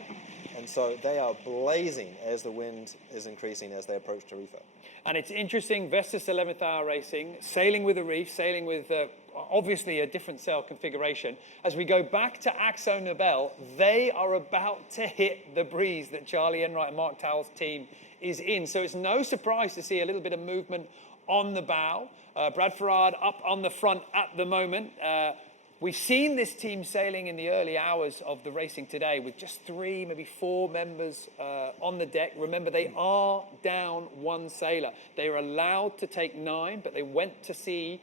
And so they are blazing as the wind is increasing as they approach Tarifa. And it's interesting, Vestas 11th Hour Racing, sailing with a reef, sailing with obviously a different sail configuration. As we go back to AkzoNobel, they are about to hit the breeze that Charlie Enright and Mark Towell's team is in. So it's no surprise to see a little bit of movement on the bow. Brad Farad up on the front at the moment. We've seen this team sailing in the early hours of the racing today with just 3, maybe 4 members on the deck. Remember, they are down 1 sailor. They are allowed to take 9, but they went to sea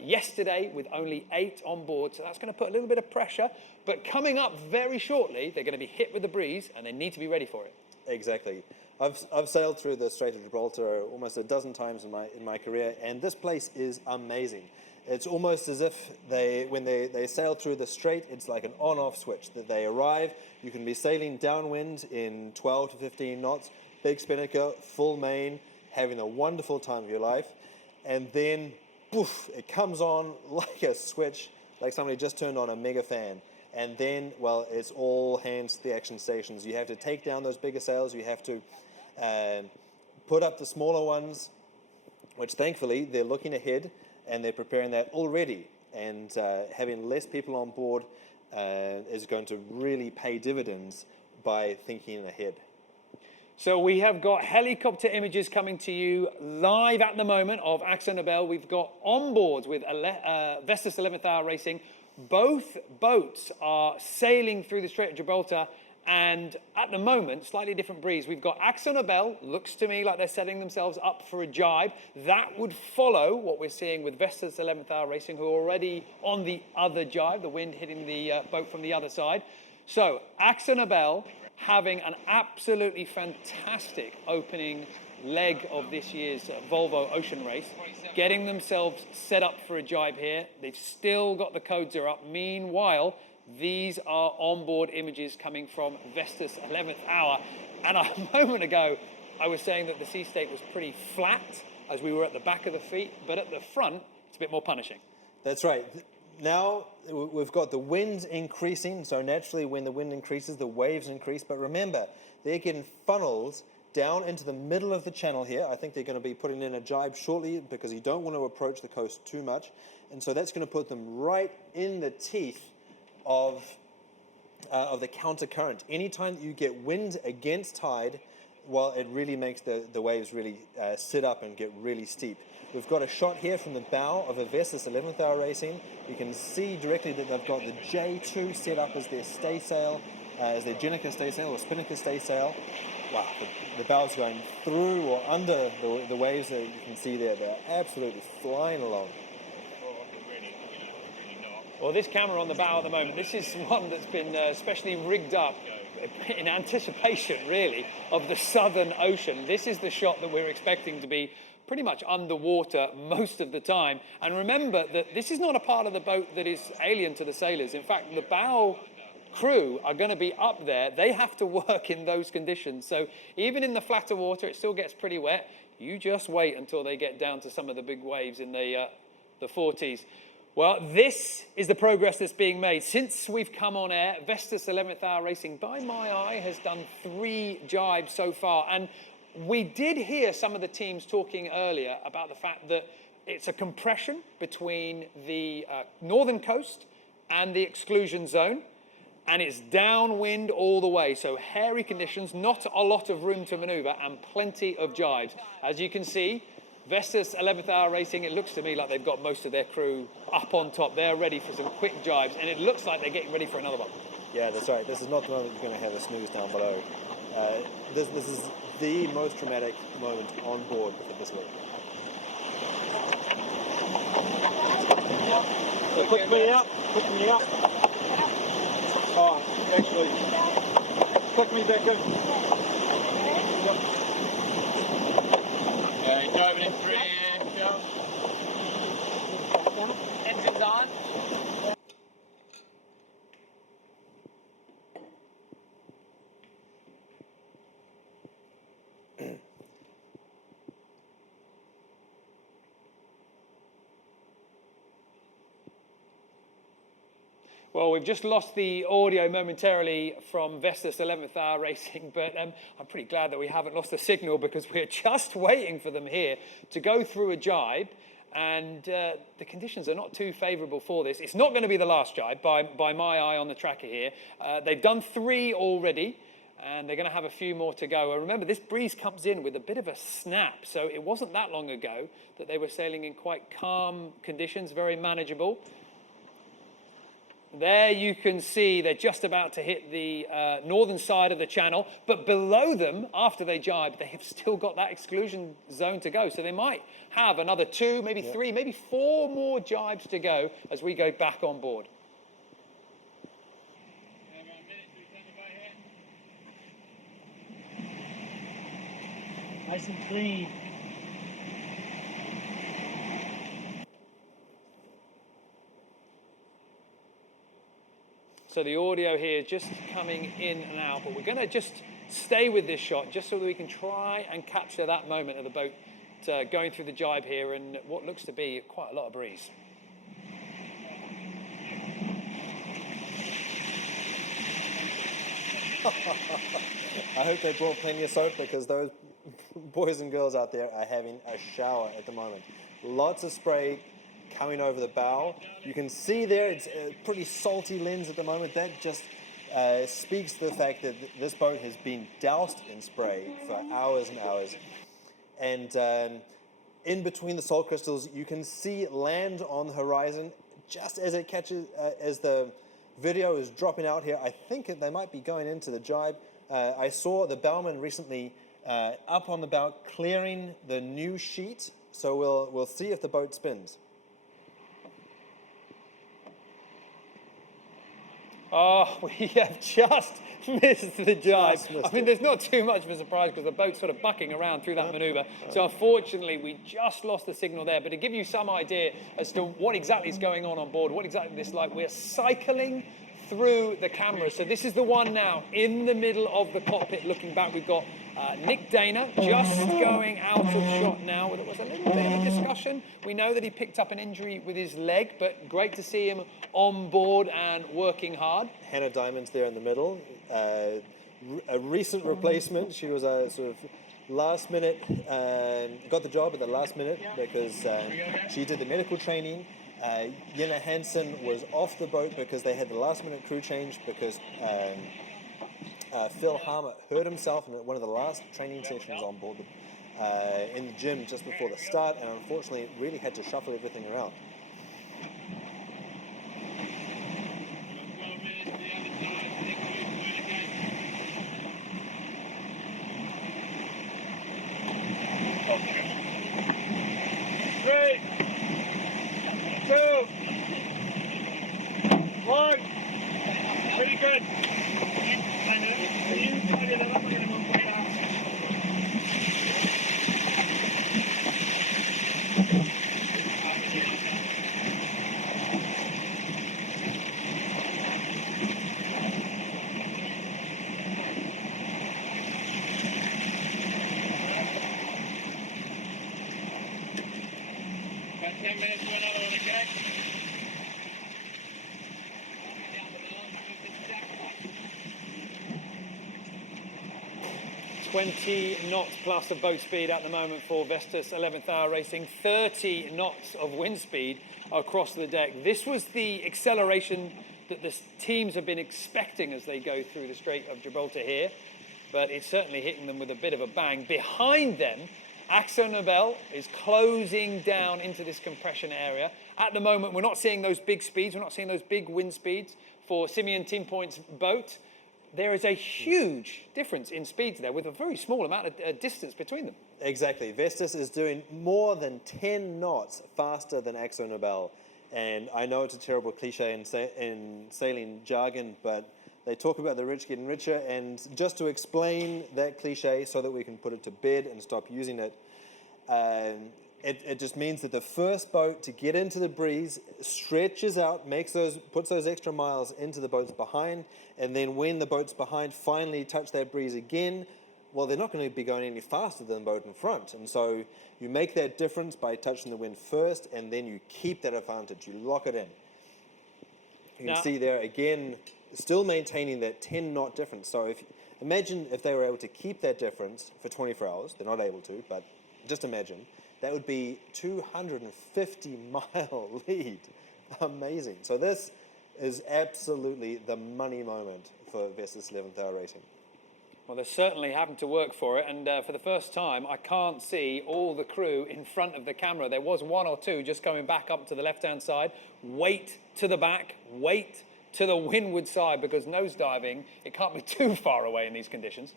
yesterday with only 8 on board. So that's going to put a little bit of pressure. But coming up very shortly, they're going to be hit with the breeze, and they need to be ready for it. Exactly. I've sailed through the Strait of Gibraltar almost a dozen times in my career, and this place is amazing. It's almost as if when they sail through the strait, it's like an on-off switch, that they arrive, you can be sailing downwind in 12 to 15 knots, big spinnaker, full main, having a wonderful time of your life, and then, poof, it comes on like a switch, like somebody just turned on a mega fan. And then, well, it's all hands to the action stations. You have to take down those bigger sails, you have to put up the smaller ones, which thankfully they're looking ahead, and they're preparing that already, and having less people on board is going to really pay dividends by thinking ahead. So we have got helicopter images coming to you live at the moment of AkzoNobel. We've got onboards with Vestas 11th Hour Racing. Both boats are sailing through the Strait of Gibraltar, and at the moment, slightly different breeze. We've got AkzoNobel, looks to me like they're setting themselves up for a jibe. That would follow what we're seeing with Vestas 11th Hour Racing, who are already on the other jibe, the wind hitting the boat from the other side. So AkzoNobel having an absolutely fantastic opening leg of this year's Volvo Ocean Race, getting themselves set up for a jibe here. They've still got the codes are up. Meanwhile, these are onboard images coming from Vestas 11th Hour. And a moment ago, I was saying that the sea state was pretty flat as we were at the back of the fleet, but at the front, it's a bit more punishing. That's right. Now we've got the wind increasing, so naturally when the wind increases, the waves increase. But remember, they're getting funnels down into the middle of the channel here. I think they're going to be putting in a jibe shortly because you don't want to approach the coast too much. And so that's going to put them right in the teeth of the counter current. Anytime that you get wind against tide, well, it really makes the waves really sit up and get really steep. We've got a shot here from the bow of a Vestas 11th Hour Racing. You can see directly that they've got the J2 set up as their staysail, as their Jenica staysail or spinnaker staysail. Wow, the bow's going through or under the waves that you can see there. They're absolutely flying along. Well, this camera on the bow at the moment, this is one that's been specially rigged up in anticipation, really, of the Southern Ocean. This is the shot that we're expecting to be pretty much underwater most of the time. And remember that this is not a part of the boat that is alien to the sailors. In fact, the bow crew are going to be up there. They have to work in those conditions. So even in the flatter water, it still gets pretty wet. You just wait until they get down to some of the big waves in the 40s. Well, this is the progress that's being made. Since we've come on air, Vestas 11th Hour Racing, by my eye, has done 3 jibes so far. And we did hear some of the teams talking earlier about the fact that it's a compression between the northern coast and the exclusion zone, and it's downwind all the way. So hairy conditions, not a lot of room to maneuver, and plenty of jibes. As you can see, Vestas 11th Hour Racing, it looks to me like they've got most of their crew up on top. They're ready for some quick jibes, and it looks like they're getting ready for another one. Yeah, that's right. This is not the moment you're going to have a snooze down below. This is the most dramatic moment on board for this week. So put me up. Oh, actually, click me back in. Yep. Okay, driving in 3 go. Engines on. Well, we've just lost the audio momentarily from Vestas 11th Hour Racing, but I'm pretty glad that we haven't lost the signal because we're just waiting for them here to go through a jibe. and the conditions are not too favourable for this. It's not going to be the last jibe by my eye on the tracker here. They've done 3 already, and they're going to have a few more to go. And remember, this breeze comes in with a bit of a snap, so it wasn't that long ago that they were sailing in quite calm conditions, very manageable. There you can see they're just about to hit the northern side of the channel, but below them, after they jibe, they have still got that exclusion zone to go. So they might have another 2, maybe 3, maybe 4 more jibes to go as we go back on board. Nice and clean. So the audio here is just coming in and out, but we're going to just stay with this shot just so that we can try and capture that moment of the boat going through the jibe here and what looks to be quite a lot of breeze. I hope they brought plenty of soap because those boys and girls out there are having a shower at the moment. Lots of spray coming over the bow. You can see there it's a pretty salty lens at the moment. That just speaks to the fact that this boat has been doused in spray for hours and hours. And in between the salt crystals, you can see land on the horizon just as it catches, as the video is dropping out here. I think they might be going into the jibe. I saw the bowman recently up on the bow clearing the new sheet, so we'll see if the boat spins. Oh, we have just missed the jibe. I mean, there's not too much of a surprise because the boat's sort of bucking around through that manoeuvre. So unfortunately, we just lost the signal there. But to give you some idea as to what exactly is going on board, what exactly this is like, we're cycling through the camera. So this is the one now in the middle of the cockpit looking back. We've got Nick Dana just going out of shot now. There was a little bit of a discussion. We know that he picked up an injury with his leg, but great to see him on board and working hard. Hannah Diamond's there in the middle. A recent replacement. She was a sort of last minute, got the job at the last minute because she did the medical training. Jenna Hansen was off the boat because they had the last minute crew change because Phil Harmer hurt himself in one of the last training sessions on board in the gym just before the start, and unfortunately really had to shuffle everything around. Pretty good. About 10 minutes for another one, okay? 20 knots plus of boat speed at the moment for Vestas 11th Hour Racing, 30 knots of wind speed across the deck. This was the acceleration that the teams have been expecting as they go through the Strait of Gibraltar here, but it's certainly hitting them with a bit of a bang. Behind them, AkzoNobel is closing down into this compression area. At the moment, we're not seeing those big speeds, we're not seeing those big wind speeds for Simeon Team Point's boat. There is a huge difference in speeds there with a very small amount of distance between them. Exactly. Vestas is doing more than 10 knots faster than AkzoNobel. And I know it's a terrible cliche in sailing jargon, but they talk about the rich getting richer. And just to explain that cliche so that we can put it to bed and stop using it, it just means that the first boat to get into the breeze stretches out, puts those extra miles into the boats behind, and then when the boats behind finally touch that breeze again, well, they're not going to be going any faster than the boat in front. And so you make that difference by touching the wind first, and then you keep that advantage. You lock it in. You can see there again, still maintaining that 10 knot difference. So imagine if they were able to keep that difference for 24 hours. They're not able to, but just imagine. that would be 250-mile lead. Amazing. So this is absolutely the money moment for Vestas 11th Hour Racing. Well, they're certainly having to work for it, and for the first time, I can't see all the crew in front of the camera. There was one or two just coming back up to the left-hand side. Wait to the back, wait to the windward side, because nosediving, it can't be too far away in these conditions.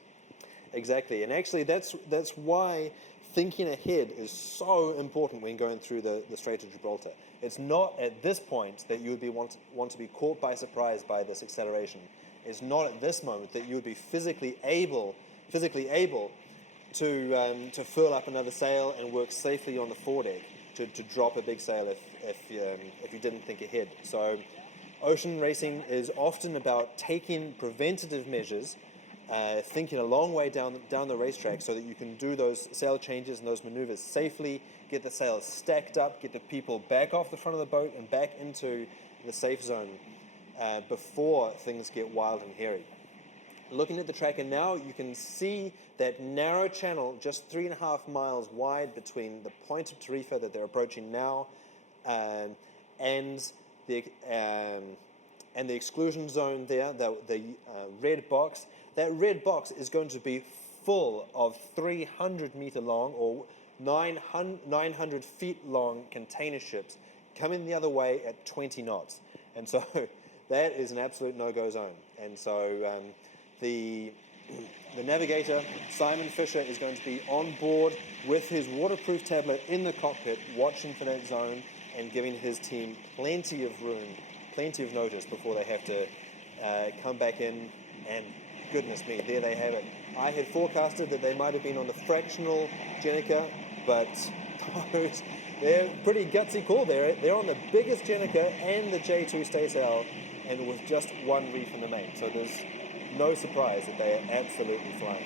Exactly, and actually that's why thinking ahead is so important when going through the Strait of Gibraltar. It's not at this point that you would want to be caught by surprise by this acceleration. It's not at this moment that you would be physically able to furl up another sail and work safely on the foredeck to drop a big sail if you didn't think ahead. So ocean racing is often about taking preventative measures, thinking a long way down the racetrack so that you can do those sail changes and those maneuvers safely, get the sails stacked up, get the people back off the front of the boat and back into the safe zone before things get wild and hairy. Looking at the tracker now, you can see that narrow channel just 3.5 miles wide between the point of Tarifa that they're approaching now and the exclusion zone there, the red box. That red box is going to be full of 300-meter long or 900 feet long container ships coming the other way at 20 knots. And so that is an absolute no-go zone. And so the navigator, Simon Fisher, is going to be on board with his waterproof tablet in the cockpit, watching for that zone and giving his team plenty of room, plenty of notice before they have to come back in. And goodness me, there they have it. I had forecasted that they might have been on the fractional Jenica, but they're pretty gutsy call there. They're on the biggest Jenica and the J2 staysail, and with just one reef in the main. So there's no surprise that they are absolutely flying.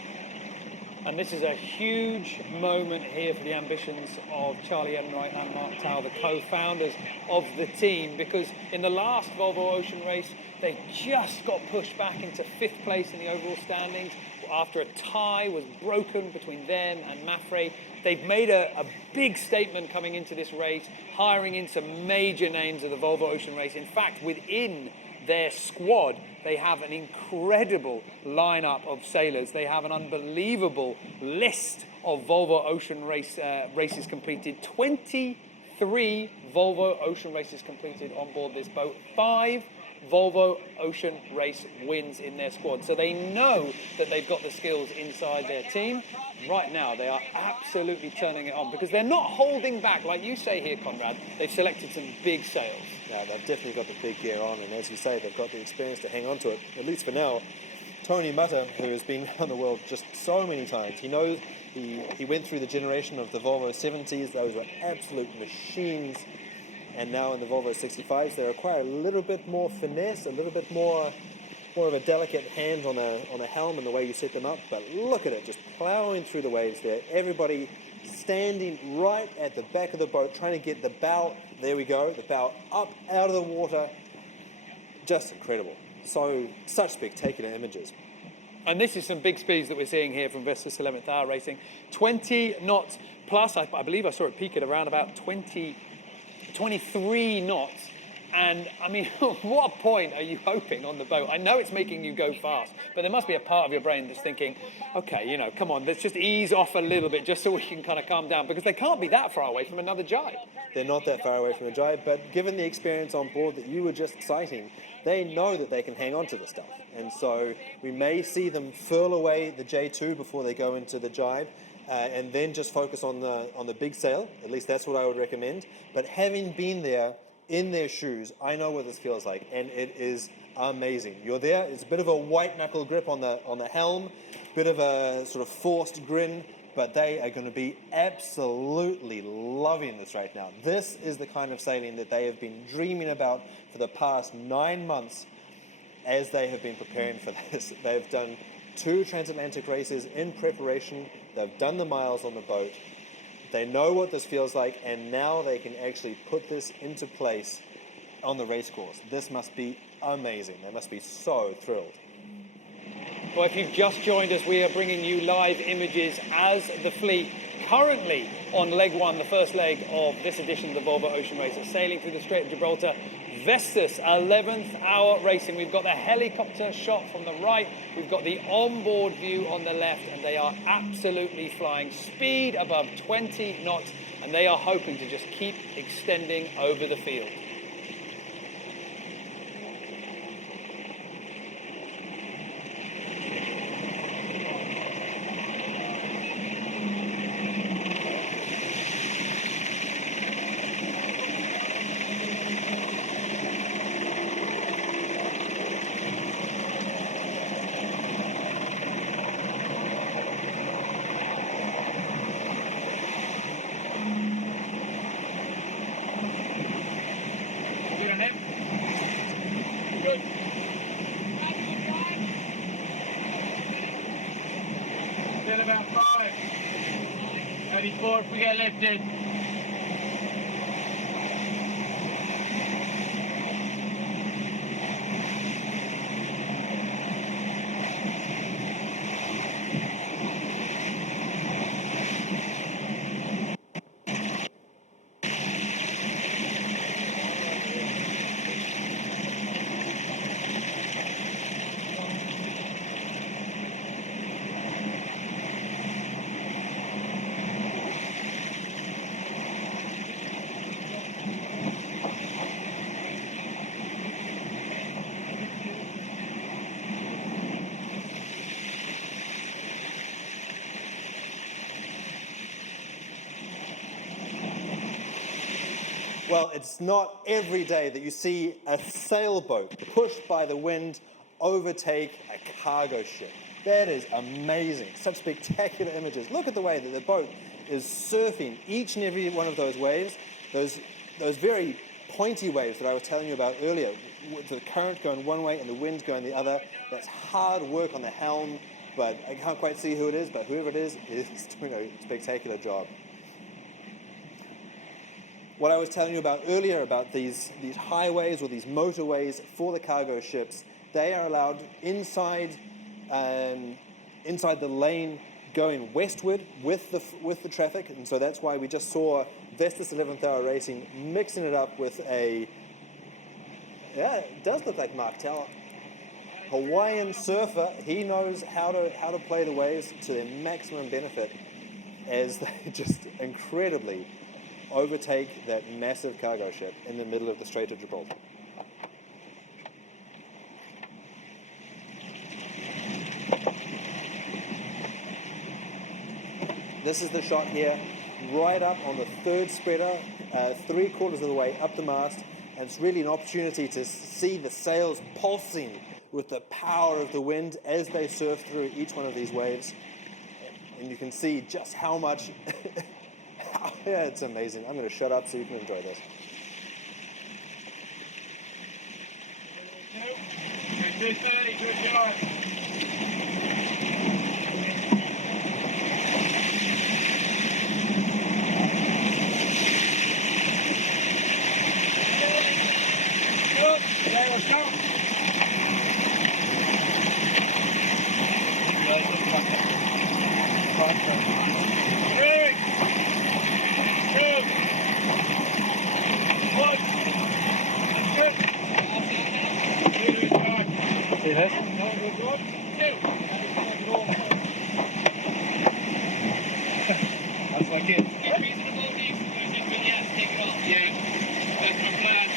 And this is a huge moment here for the ambitions of Charlie Enright and Mark Tao, the co-founders of the team, because in the last Volvo Ocean race, they just got pushed back into 5th place in the overall standings after a tie was broken between them and Mapfre. They've made a big statement coming into this race, hiring in some major names of the Volvo Ocean race. In fact, within their squad, they have an incredible lineup of sailors. They have an unbelievable list of Volvo Ocean races completed. 23 Volvo Ocean races completed on board this boat. 5 Volvo Ocean race wins in their squad. So they know that they've got the skills inside their team. Right now, they are absolutely turning it on because they're not holding back. Like you say here, Conrad, they've selected some big sails. Yeah, they've definitely got the big gear on, and as you say, they've got the experience to hang on to it, at least for now. Tony Mutter, who has been around the world just so many times, he knows he went through the generation of the Volvo 70s. Those were absolute machines. And now in the Volvo 65s, they require a little bit more finesse, a little bit more of a delicate hand on a helm and the way you set them up. But look at it, just plowing through the waves there. Everybody standing right at the back of the boat, trying to get the bow, there we go, the bow up out of the water. Just incredible. Such spectacular images. And this is some big speeds that we're seeing here from Vestas 11th Hour Racing. 20 knots plus, I believe I saw it peak at around about 23 knots. And I mean, what point are you hoping on the boat? I know it's making you go fast, but there must be a part of your brain that's thinking, okay, come on, let's just ease off a little bit just so we can kind of calm down, because they can't be that far away from another jibe. They're not that far away from a jibe, but given the experience on board that you were just citing, they know that they can hang on to the stuff. And so we may see them furl away the J2 before they go into the jibe, and then just focus on the big sail. At least that's what I would recommend. But having been there in their shoes, I know what this feels like, and it is amazing. You're there, it's a bit of a white knuckle grip on the helm, bit of a sort of forced grin, but they are going to be absolutely loving this right now. This is the kind of sailing that they have been dreaming about for the past 9 months as they have been preparing for this. They've done 2 transatlantic races in preparation. They've done the miles on the boat. They know what this feels like, and now they can actually put this into place on the race course. This must be amazing. They must be so thrilled. Well, if you've just joined us, we are bringing you live images as the fleet currently on leg one, the first leg of this edition of the Volvo Ocean Racer, sailing through the Strait of Gibraltar. Vestas, 11th hour racing. We've got the helicopter shot from the right. We've got the onboard view on the left, and they are absolutely flying. Speed above 20 knots, and they are hoping to just keep extending over the field. Good on him. Good. Still about 5. Maybe 4 if we get lifted. Well, it's not every day that you see a sailboat pushed by the wind overtake a cargo ship. That is amazing. Such spectacular images. Look at the way that the boat is surfing each and every one of those waves, those very pointy waves that I was telling you about earlier, with the current going one way and the wind going the other. That's hard work on the helm, but I can't quite see who it is, but whoever it is doing a spectacular job. What I was telling you about earlier about these highways or these motorways for the cargo ships, they are allowed inside the lane going westward with the traffic, and so that's why we just saw Vestas 11th hour racing mixing it up with it does look like Mark Tell. Hawaiian surfer, he knows how to play the waves to their maximum benefit as they just incredibly overtake that massive cargo ship in the middle of the Strait of Gibraltar. This is the shot here, right up on the third spreader, 3/4 of the way up the mast, and it's really an opportunity to see the sails pulsing with the power of the wind as they surf through each one of these waves. And you can see just how much yeah, it's amazing. I'm going to shut up so you can enjoy this. Good 230, good job. Good, there we go. Good. Good. One. Good. See this? Two. That's my kid. Get reasonable deep. Yes, take it off. Yeah. That's my plan.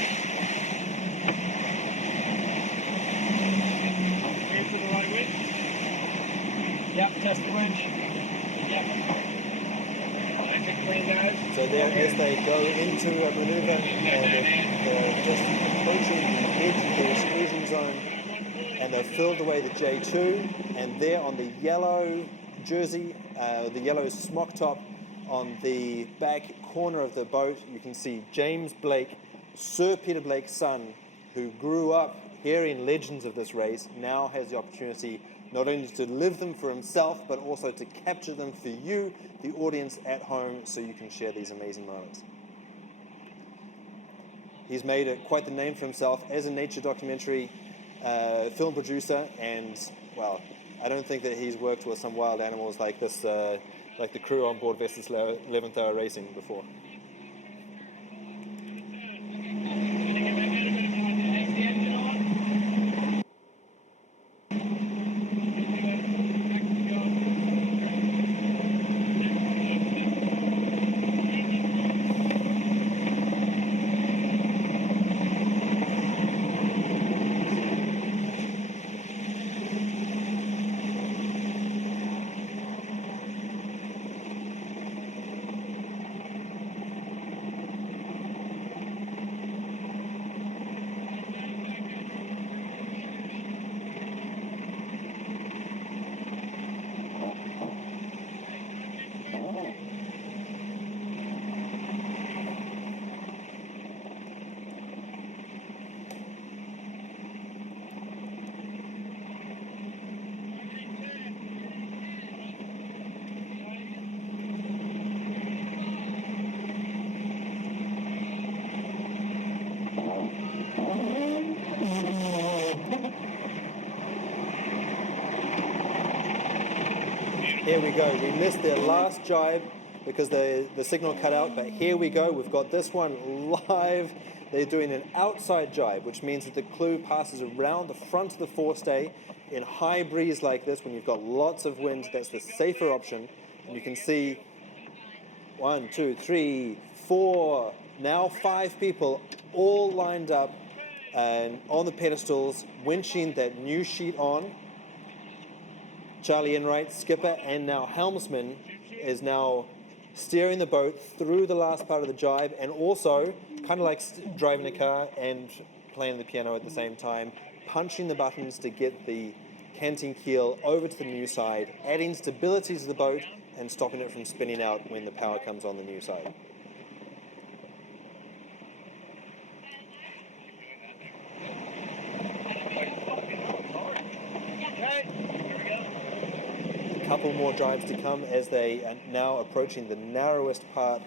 Wait for the right wind. Yep, test the winch. Yep. Nice and clean guys. So there, as they go into a maneuver and they're just approaching the edge of the exclusion zone, and they've filled away the J2, and there on the yellow jersey, the yellow smock top on the back corner of the boat, you can see James Blake, Sir Peter Blake's son, who grew up hearing legends of this race, now has the opportunity not only to live them for himself, but also to capture them for you, the audience at home, so you can share these amazing moments. He's made quite the name for himself as a nature documentary film producer, and well, I don't think that he's worked with some wild animals like this like the crew on board Vestas 11th Hour Racing before. Here we go. We missed their last jibe because the signal cut out, but here we go. We've got this one live. They're doing an outside jibe, which means that the clue passes around the front of the forestay in high breeze like this. When you've got lots of wind, that's the safer option. And you can see 1, 2, 3, 4, now 5 people all lined up and on the pedestals, winching that new sheet on. Charlie Enright, skipper and now helmsman, is now steering the boat through the last part of the jibe, and also, kind of like driving a car and playing the piano at the same time, punching the buttons to get the canting keel over to the new side, adding stability to the boat and stopping it from spinning out when the power comes on the new side. Couple more drives to come as they are now approaching the narrowest part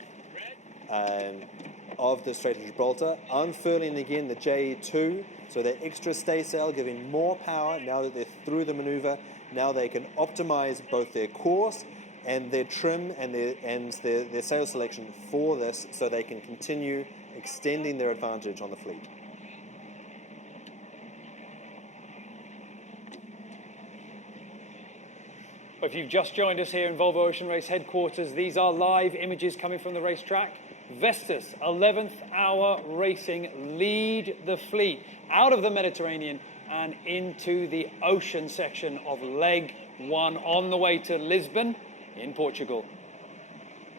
of the Strait of Gibraltar, unfurling again the J2, so that extra staysail giving more power now that they're through the maneuver. Now they can optimize both their course and their trim and their sail selection for this, so they can continue extending their advantage on the fleet. If you've just joined us here in Volvo Ocean Race headquarters, these are live images coming from the racetrack. Vestas, 11th Hour Racing, lead the fleet out of the Mediterranean and into the ocean section of leg 1 on the way to Lisbon in Portugal.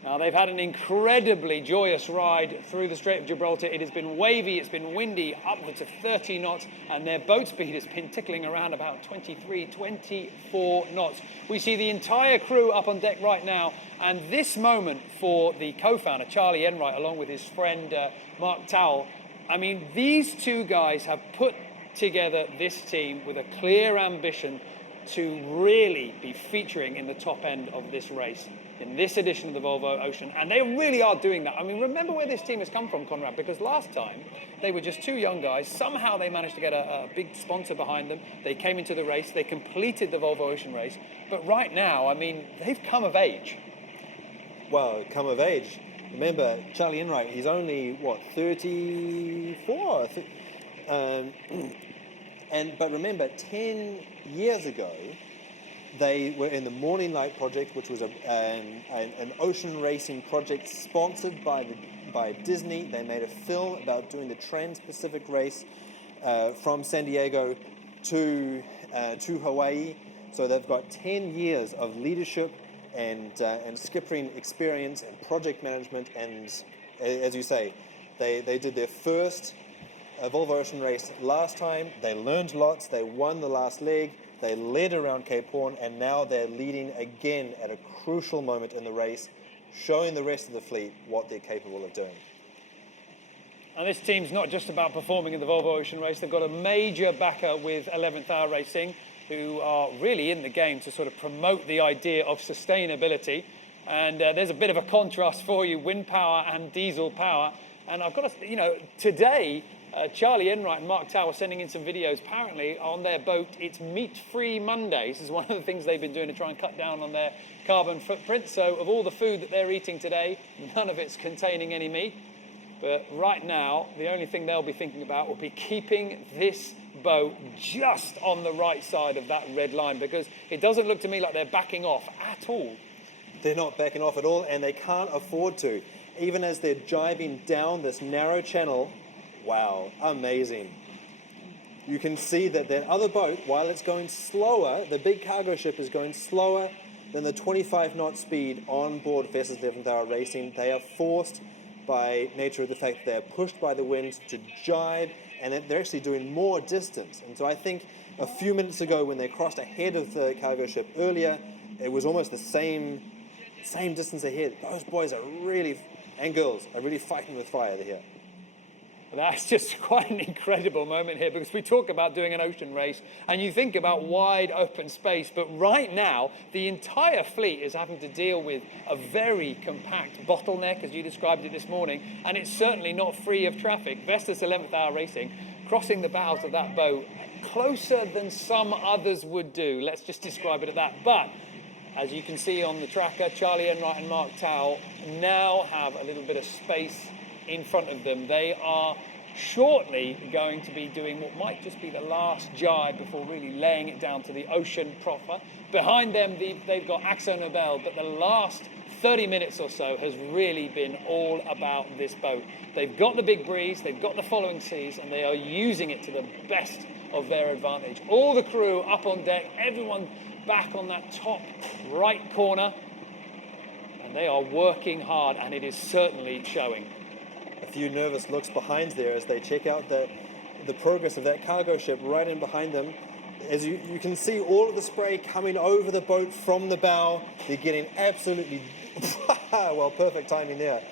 Now, they've had an incredibly joyous ride through the Strait of Gibraltar. It has been wavy, it's been windy, upwards of 30 knots, and their boat speed has been tickling around about 23, 24 knots. We see the entire crew up on deck right now, and this moment for the co-founder, Charlie Enright, along with his friend Mark Towell, I mean, these two guys have put together this team with a clear ambition to really be featuring in the top end of this race in this edition of the Volvo Ocean, and they really are doing that. I mean, remember where this team has come from, Conrad, because last time they were just two young guys. Somehow they managed to get a big sponsor behind them. They came into the race, they completed the Volvo Ocean race, but right now, I mean, they've come of age. Well, come of age. Remember, Charlie Enright, he's only, what, 34? But remember, 10 years ago, they were in the Morning Light project, which was an ocean racing project sponsored by Disney. They made a film about doing the Trans-Pacific race from San Diego to Hawaii. So they've got 10 years of leadership and skippering experience and project management. And as you say, they did their first Volvo Ocean race last time. They learned lots. They won the last leg. They led around Cape Horn, and now they're leading again at a crucial moment in the race, showing the rest of the fleet what they're capable of doing. And this team's not just about performing in the Volvo Ocean race. They've got a major backer with 11th Hour Racing, who are really in the game to sort of promote the idea of sustainability. And there's a bit of a contrast for you, wind power and diesel power. And I've got to, today, Charlie Enright and Mark Tower sending in some videos. Apparently, on their boat, it's meat-free Monday. This is one of the things they've been doing to try and cut down on their carbon footprint. So of all the food that they're eating today, none of it's containing any meat. But right now, the only thing they'll be thinking about will be keeping this boat just on the right side of that red line, because it doesn't look to me like they're backing off at all. They're not backing off at all, and they can't afford to. Even as they're jibing down this narrow channel, wow, amazing. You can see that that other boat, while it's going slower, the big cargo ship is going slower than the 25 knot speed on board Vestas 11th Hour Racing. They are forced by nature of the fact that they're pushed by the wind to jibe, and they're actually doing more distance. And so I think a few minutes ago when they crossed ahead of the cargo ship earlier, it was almost the same distance ahead. Those boys are really, and girls, are really fighting with fire here. That's just quite an incredible moment here, because we talk about doing an ocean race and you think about wide open space, but right now the entire fleet is having to deal with a very compact bottleneck, as you described it this morning, and it's certainly not free of traffic. Vestas 11th Hour Racing crossing the bows of that boat closer than some others would do. Let's just describe it at that. But as you can see on the tracker, Charlie Enright and Mark Towell now have a little bit of space in front of them. They are shortly going to be doing what might just be the last jibe before really laying it down to the ocean proper. Behind them, they've got AkzoNobel, but the last 30 minutes or so has really been all about this boat. They've got the big breeze, they've got the following seas, and they are using it to the best of their advantage. All the crew up on deck, everyone back on that top right corner, and they are working hard, and it is certainly showing. A few nervous looks behind there as they check out the progress of that cargo ship right in behind them. As you can see all of the spray coming over the boat from the bow. They're getting absolutely, well, perfect timing there,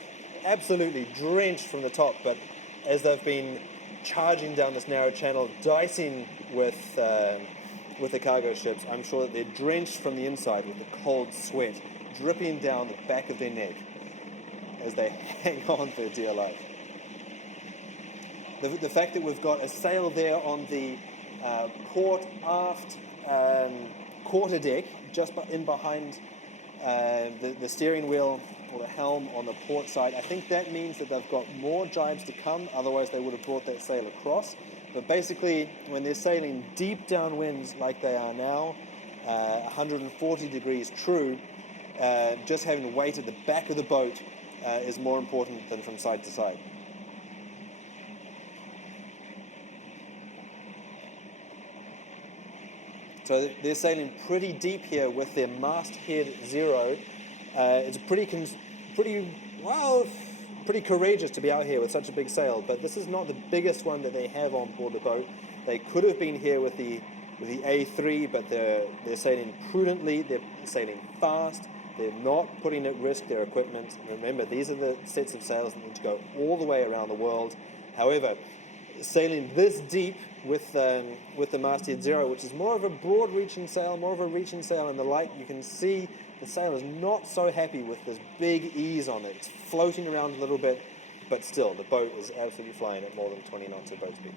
absolutely drenched from the top. But as they've been charging down this narrow channel, dicing with the cargo ships, I'm sure that they're drenched from the inside with the cold sweat dripping down the back of their neck as they hang on for dear life. The fact that we've got a sail there on the port aft quarter deck, just in behind the steering wheel or the helm on the port side, I think that means that they've got more jibes to come, otherwise they would have brought that sail across. But basically, when they're sailing deep downwinds like they are now, 140 degrees true, just having weight at the back of the boat is more important than from side to side. So they're sailing pretty deep here with their masthead zero. It's pretty courageous to be out here with such a big sail, but this is not the biggest one that they have on board the boat. They could have been here with the A3, but they're sailing prudently. They're sailing fast. They're not putting at risk their equipment. Remember, these are the sets of sails that need to go all the way around the world. However, sailing this deep with the masthead zero, which is more of a broad-reaching sail, more of a reaching sail in the light, you can see the sail is not so happy with this big ease on it. It's floating around a little bit, but still, the boat is absolutely flying at more than 20 knots of boat speed.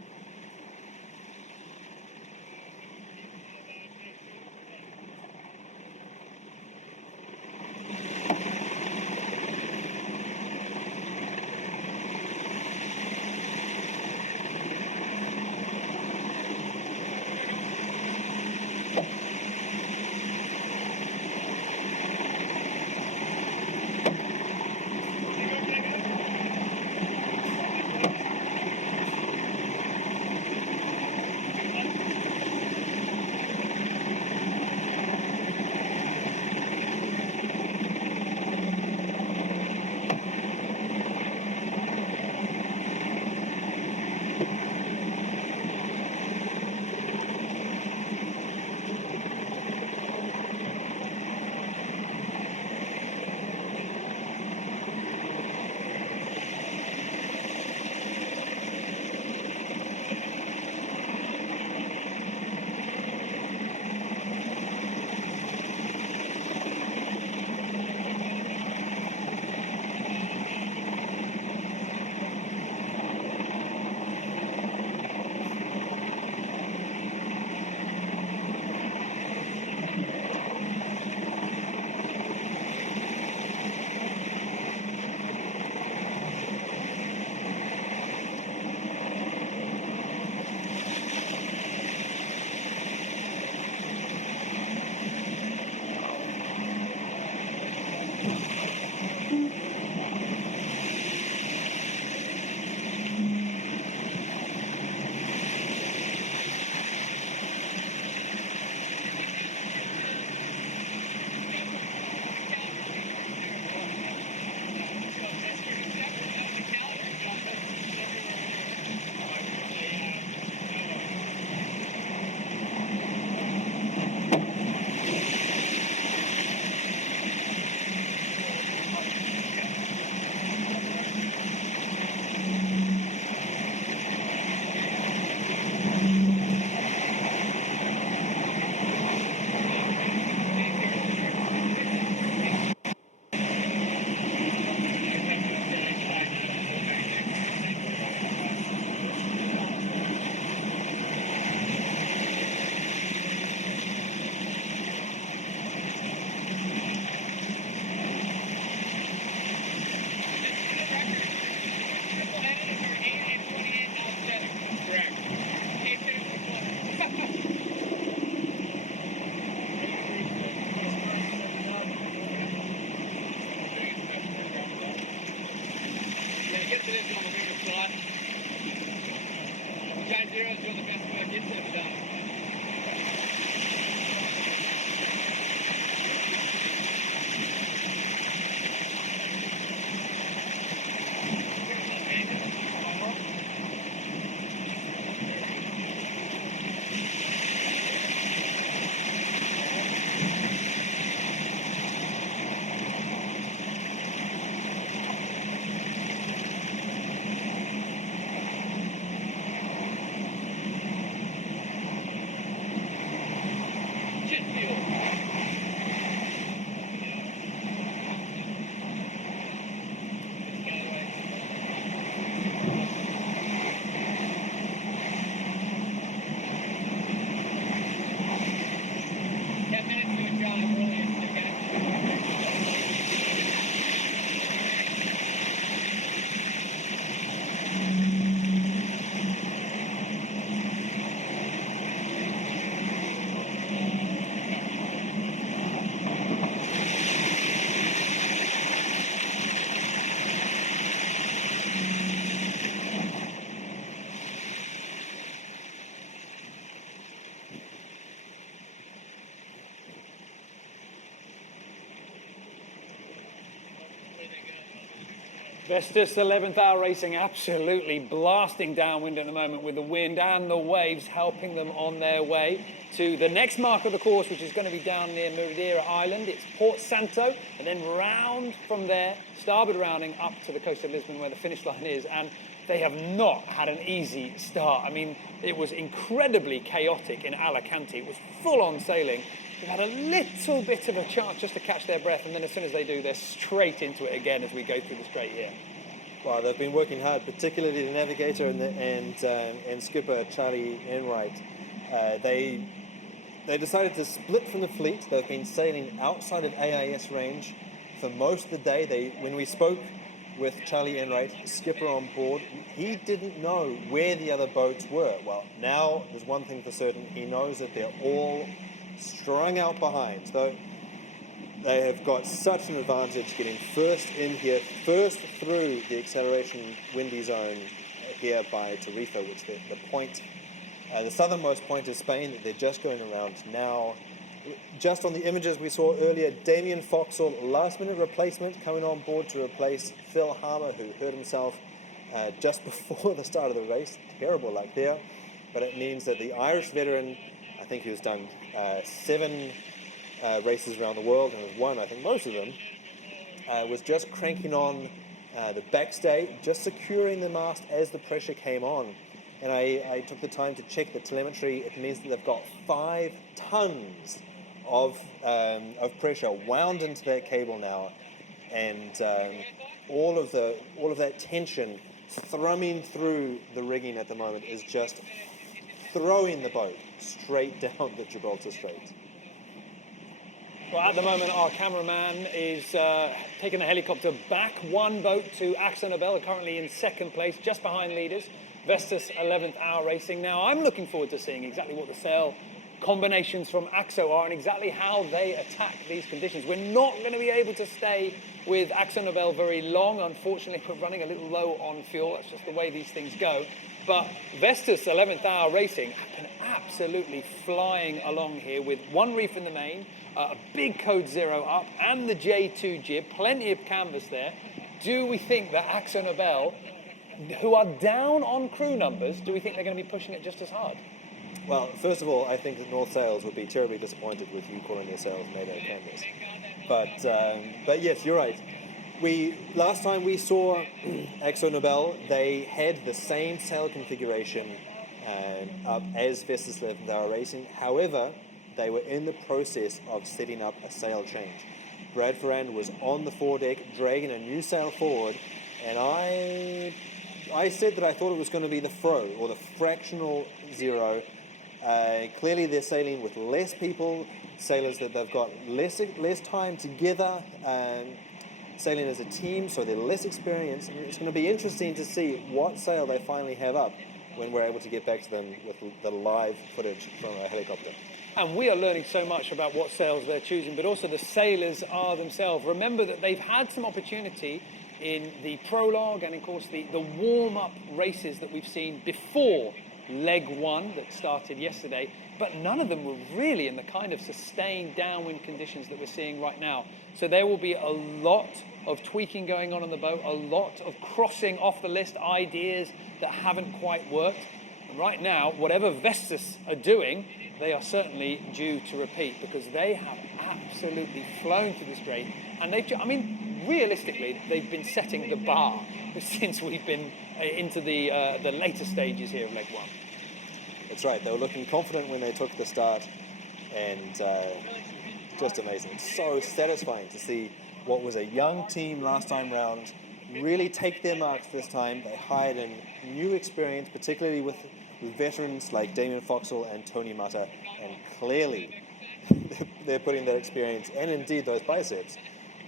Vestas 11th hour racing absolutely blasting downwind at the moment with the wind and the waves helping them on their way to the next mark of the course, which is going to be down near Madeira Island. It's Port Santo, and then round from there, starboard rounding up to the coast of Lisbon where the finish line is. And they have not had an easy start. I mean, it was incredibly chaotic in Alicante. It was full-on sailing. They've had a little bit of a chance just to catch their breath, and then as soon as they do, they're straight into it again as we go through the straight here. Well, they've been working hard, particularly the navigator and skipper Charlie Enright. They decided to split from the fleet. They've been sailing outside of AIS range for most of the day. When we spoke with Charlie Enright, the skipper on board, he didn't know where the other boats were. Well, now there's one thing for certain: he knows that they're all strung out behind. So they have got such an advantage getting first in here, first through the acceleration windy zone here by Tarifa, which the point, the southernmost point of Spain that they're just going around now. Just on the images we saw earlier, Damien Foxall, last minute replacement, coming on board to replace Phil Harmer, who hurt himself just before the start of the race. Terrible luck there, but it means that the Irish veteran, I think he was done 7 races around the world and has won, I think, most of them, was just cranking on the backstay, just securing the mast as the pressure came on. And I took the time to check the telemetry. It means that they've got 5 tons of pressure wound into that cable now, and all of that tension thrumming through the rigging at the moment is just throwing the boat straight down the Gibraltar Strait. Well, at the moment, our cameraman is taking the helicopter back 1 boat to AkzoNobel, currently in 2nd place, just behind leaders, Vestas 11th hour racing. Now, I'm looking forward to seeing exactly what the sail combinations from Akzo are and exactly how they attack these conditions. We're not going to be able to stay with AkzoNobel very long. Unfortunately, we're running a little low on fuel. That's just the way these things go. But Vestas 11th hour racing have been absolutely flying along here with 1 reef in the main, a big code 0 up, and the J2 jib, plenty of canvas there. Do we think that AkzoNobel, who are down on crew numbers, do we think they're going to be pushing it just as hard? Well, first of all, I think that North Sails would be terribly disappointed with you calling their sails made out of canvas. But yes, you're right. Last time we saw AkzoNobel, they had the same sail configuration up as Vestas 11th hour racing. However, they were in the process of setting up a sail change. Brad Ferrand was on the foredeck dragging a new sail forward, and I said that I thought it was going to be the Fro, or the fractional 0. Clearly they're sailing with less people, sailors that they've got less time together, sailing as a team, so they're less experienced. And it's going to be interesting to see what sail they finally have up when we're able to get back to them with the live footage from a helicopter. And we are learning so much about what sails they're choosing, but also the sailors are themselves. Remember that they've had some opportunity in the prologue and, of course, the warm-up races that we've seen before leg 1 that started yesterday, but none of them were really in the kind of sustained downwind conditions that we're seeing right now. So there will be a lot of tweaking going on the boat, a lot of crossing off the list ideas that haven't quite worked. And right now, whatever Vestas are doing, they are certainly due to repeat, because they have absolutely flown through the straight. And realistically, they've been setting the bar since we've been into the later stages here of leg 1. That's right. They were looking confident when they took the start, and just amazing. It's so satisfying to see what was a young team last time round really take their marks this time. They hired in new experience, particularly with veterans like Damien Foxall and Tony Mata, and clearly they're putting that experience and indeed those biceps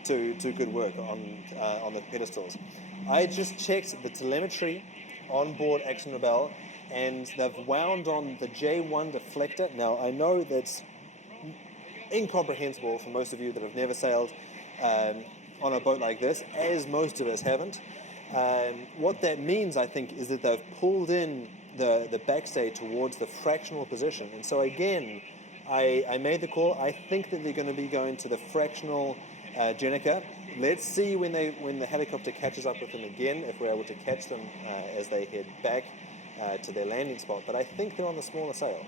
to good work on the pedestals. I just checked the telemetry on board AkzoNobel, and they've wound on the J1 deflector. Now, I know that's incomprehensible for most of you that have never sailed on a boat like this, as most of us haven't. What that means, I think, is that they've pulled in the backstay towards the fractional position. And so again, I made the call. I think that they're going to be going to the fractional Jenica. Let's see when the helicopter catches up with them again, if we're able to catch them as they head back to their landing spot. But I think they're on the smaller sail.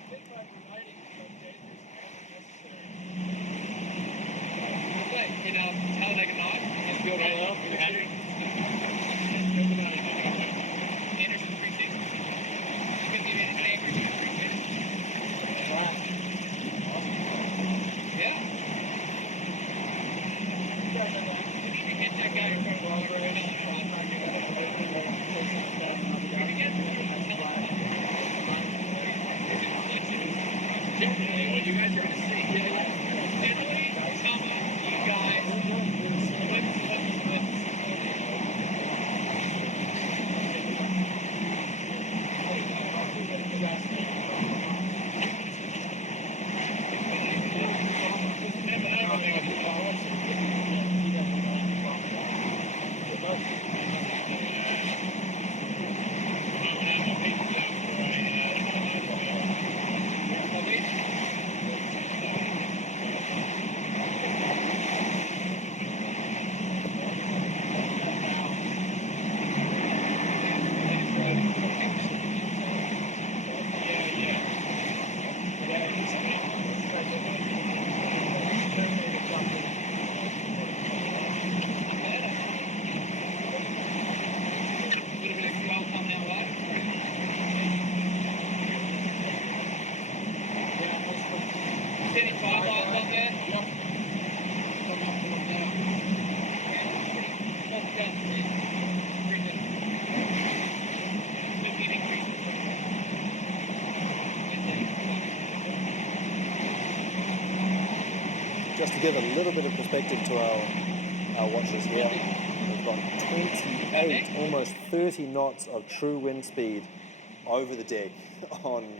You know, how they can knife? Just go right up. Anderson 360. He's going to give you an anchor to 360. Yeah. You need to get that guy in front of the water. Generally, what you guys are going to see. Generally, some of you guys flip. Just to give a little bit of perspective to our watchers here, we've got 28, almost 30 knots of true wind speed over the deck on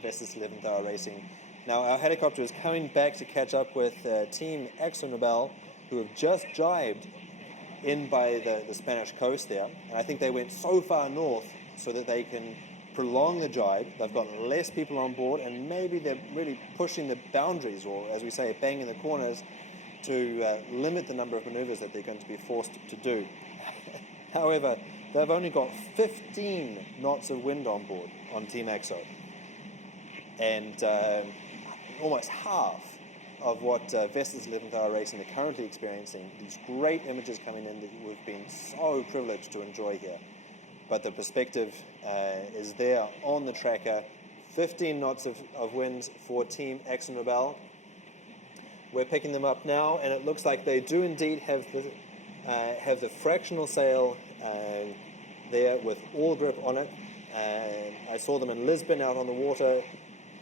Vestas 11th Hour Racing. Now our helicopter is coming back to catch up with Team AkzoNobel, who have just jibed in by the Spanish coast there. And I think they went so far north so that they can prolong the jibe. They've got less people on board, and maybe they're really pushing the boundaries, or as we say, banging the corners, to limit the number of maneuvers that they're going to be forced to do. However, they've only got 15 knots of wind on board on Team Akzo, and almost half of what Vestas 11th Hour Racing are currently experiencing. These great images coming in that we've been so privileged to enjoy here. But the perspective is there on the tracker. 15 knots of winds for Team AkzoNobel. We're picking them up now, and it looks like they do indeed have the fractional sail there with all grip on it. I saw them in Lisbon out on the water,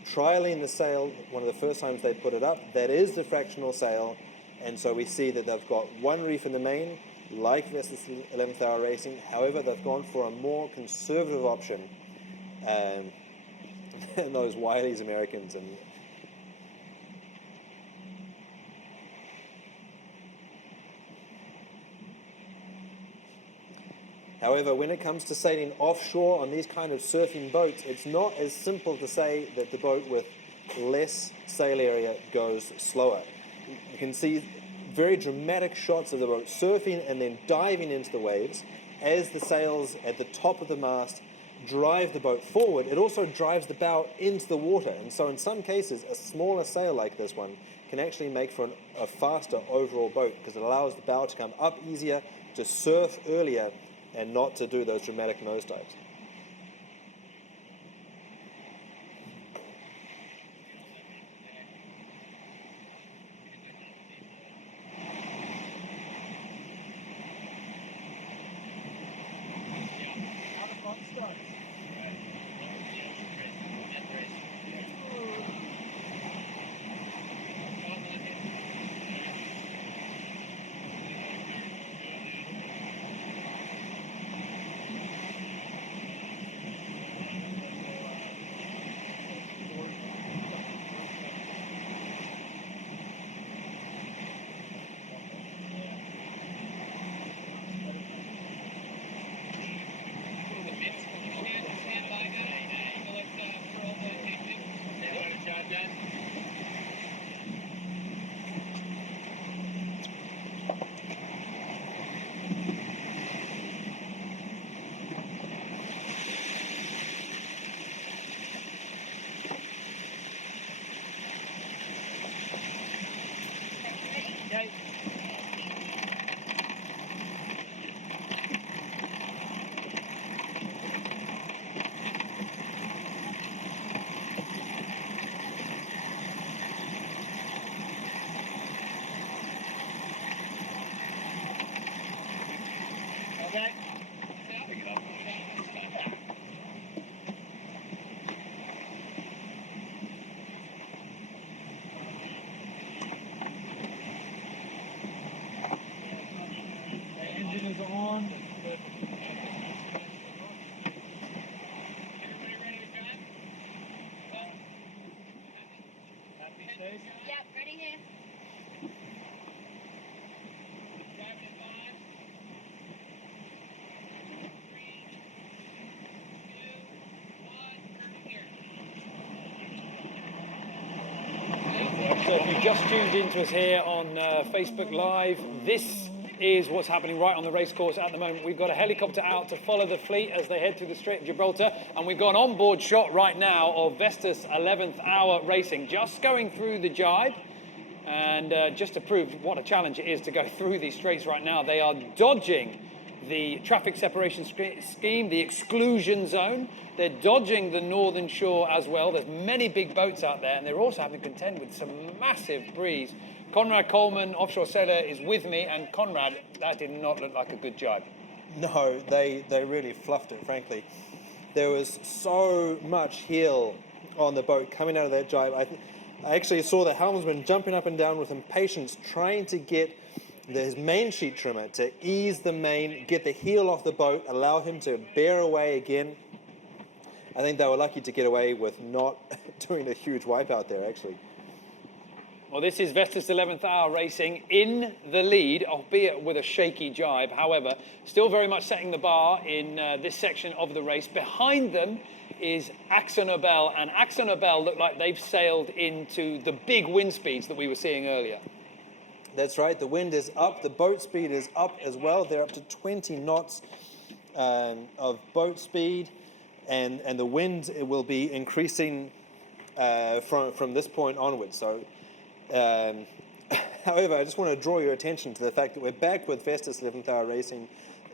trialing the sail, one of the first times they put it up. That is the fractional sail, and so we see that they've got one reef in the main, like Vestas 11th Hour Racing. However, they've gone for a more conservative option than those Wiley's Americans. And however, when it comes to sailing offshore on these kind of surfing boats, it's not as simple to say that the boat with less sail area goes slower. You can see very dramatic shots of the boat surfing and then diving into the waves. As the sails at the top of the mast drive the boat forward, it also drives the bow into the water. And so in some cases, a smaller sail like this one can actually make for a faster overall boat, because it allows the bow to come up easier, to surf earlier, and not to do those dramatic nosedives. Yep, ready here. Driving in 5, 3, 2, 1, here. So if you've just tuned into us here on Facebook Live, this is what's happening right on the racecourse at the moment. We've got a helicopter out to follow the fleet as they head through the Strait of Gibraltar, and we've got an onboard shot right now of Vestas 11th Hour Racing just going through the jibe. And just to prove what a challenge it is to go through these straits right now, they are dodging the traffic separation scheme, the exclusion zone. They're dodging the northern shore as well. There's many big boats out there, and they're also having to contend with some massive breeze. Conrad Coleman, offshore sailor, is with me, and Conrad, that did not look like a good jibe. No, they really fluffed it, frankly. There was so much heel on the boat coming out of that jibe. I actually saw the helmsman jumping up and down with impatience, trying to get his main sheet trimmer to ease the main, get the heel off the boat, allow him to bear away again. I think they were lucky to get away with not doing a huge wipeout there, actually. Well, this is Vestas 11th Hour Racing in the lead, albeit with a shaky jibe. However, still very much setting the bar in this section of the race. Behind them is AkzoNobel, and AkzoNobel look like they've sailed into the big wind speeds that we were seeing earlier. That's right, the wind is up, the boat speed is up as well. They're up to 20 knots of boat speed, and the wind will be increasing from this point onwards. So, however, I just want to draw your attention to the fact that we're back with Vestas 11th Hour Racing.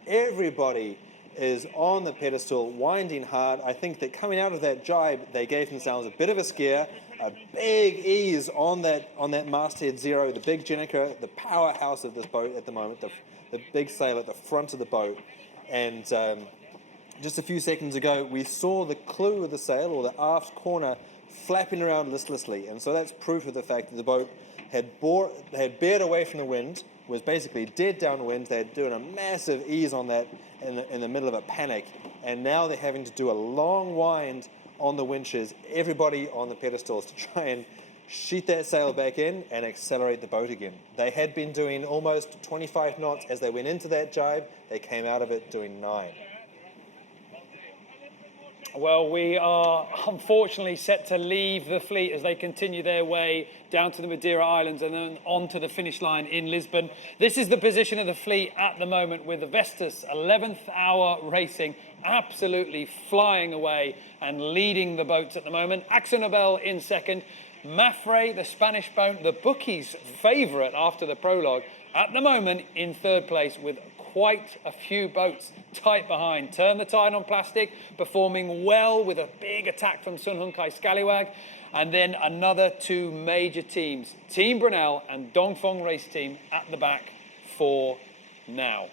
Everybody is on the pedestal, winding hard. I think that coming out of that jibe, they gave themselves a bit of a scare, a big ease on that masthead zero, the big Jenniker, the powerhouse of this boat at the moment, the big sail at the front of the boat. And just a few seconds ago, we saw the clew of the sail, or the aft corner, flapping around listlessly. And so that's proof of the fact that the boat had bared away from the wind, was basically dead downwind. They had doing a massive ease on that in the middle of a panic. And now they're having to do a long wind on the winches, everybody on the pedestals, to try and sheet that sail back in and accelerate the boat again. They had been doing almost 25 knots as they went into that jibe. They came out of it doing 9. Well, we are unfortunately set to leave the fleet as they continue their way down to the Madeira Islands and then on to the finish line in Lisbon. This is the position of the fleet at the moment, with the Vestas 11th Hour Racing absolutely flying away and leading the boats at the moment. AkzoNobel in second. Mapfre, the Spanish boat, the bookies' favourite after the prologue, at the moment in third place with quite a few boats tight behind. Turn the Tide on plastic, performing well with a big attack from Sun Hunkai Scallywag. And then another 2 major teams, Team Brunel and Dongfeng Race Team, at the back for now.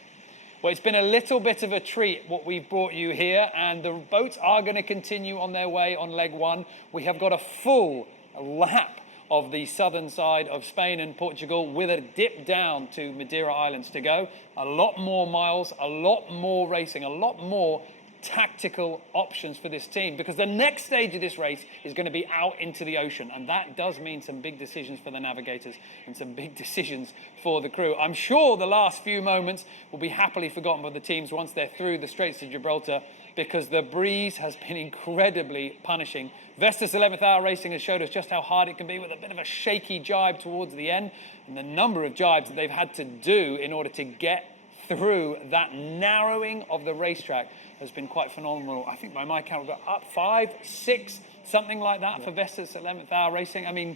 Well, it's been a little bit of a treat what we've brought you here, and the boats are going to continue on their way on leg 1. We have got a full lap of the southern side of Spain and Portugal with a dip down to Madeira Islands to go. A lot more miles, a lot more racing, a lot more tactical options for this team, because the next stage of this race is going to be out into the ocean, and that does mean some big decisions for the navigators and some big decisions for the crew. I'm sure the last few moments will be happily forgotten by the teams once they're through the Straits of Gibraltar, because the breeze has been incredibly punishing. Vestas 11th Hour Racing has showed us just how hard it can be with a bit of a shaky jibe towards the end, and the number of jibes that they've had to do in order to get through that narrowing of the racetrack has been quite phenomenal. I think by my count we've got up 5, 6, something like that for Vestas 11th Hour Racing. I mean,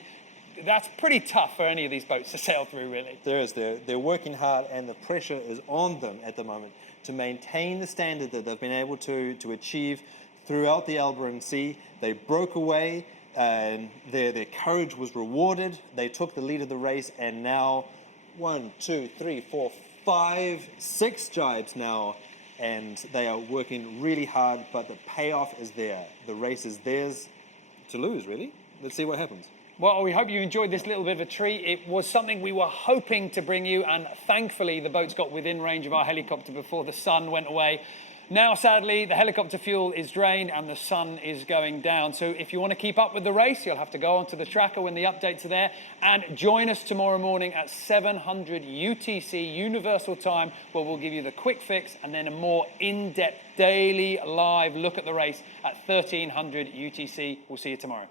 that's pretty tough for any of these boats to sail through, really. They're working hard, and the pressure is on them at the moment to maintain the standard that they've been able to achieve throughout the Albaran Sea. They broke away, and their courage was rewarded. They took the lead of the race, and now 1, 2, 3, 4, 5, 6 jibes now, and they are working really hard, but the payoff is there. The race is theirs to lose, really. Let's see what happens. Well, we hope you enjoyed this little bit of a treat. It was something we were hoping to bring you, and thankfully the boats got within range of our helicopter before the sun went away. Now, sadly, the helicopter fuel is drained and the sun is going down. So if you want to keep up with the race, you'll have to go onto the tracker when the updates are there. And join us tomorrow morning at 700 UTC Universal Time, where we'll give you the quick fix and then a more in-depth daily live look at the race at 1300 UTC. We'll see you tomorrow.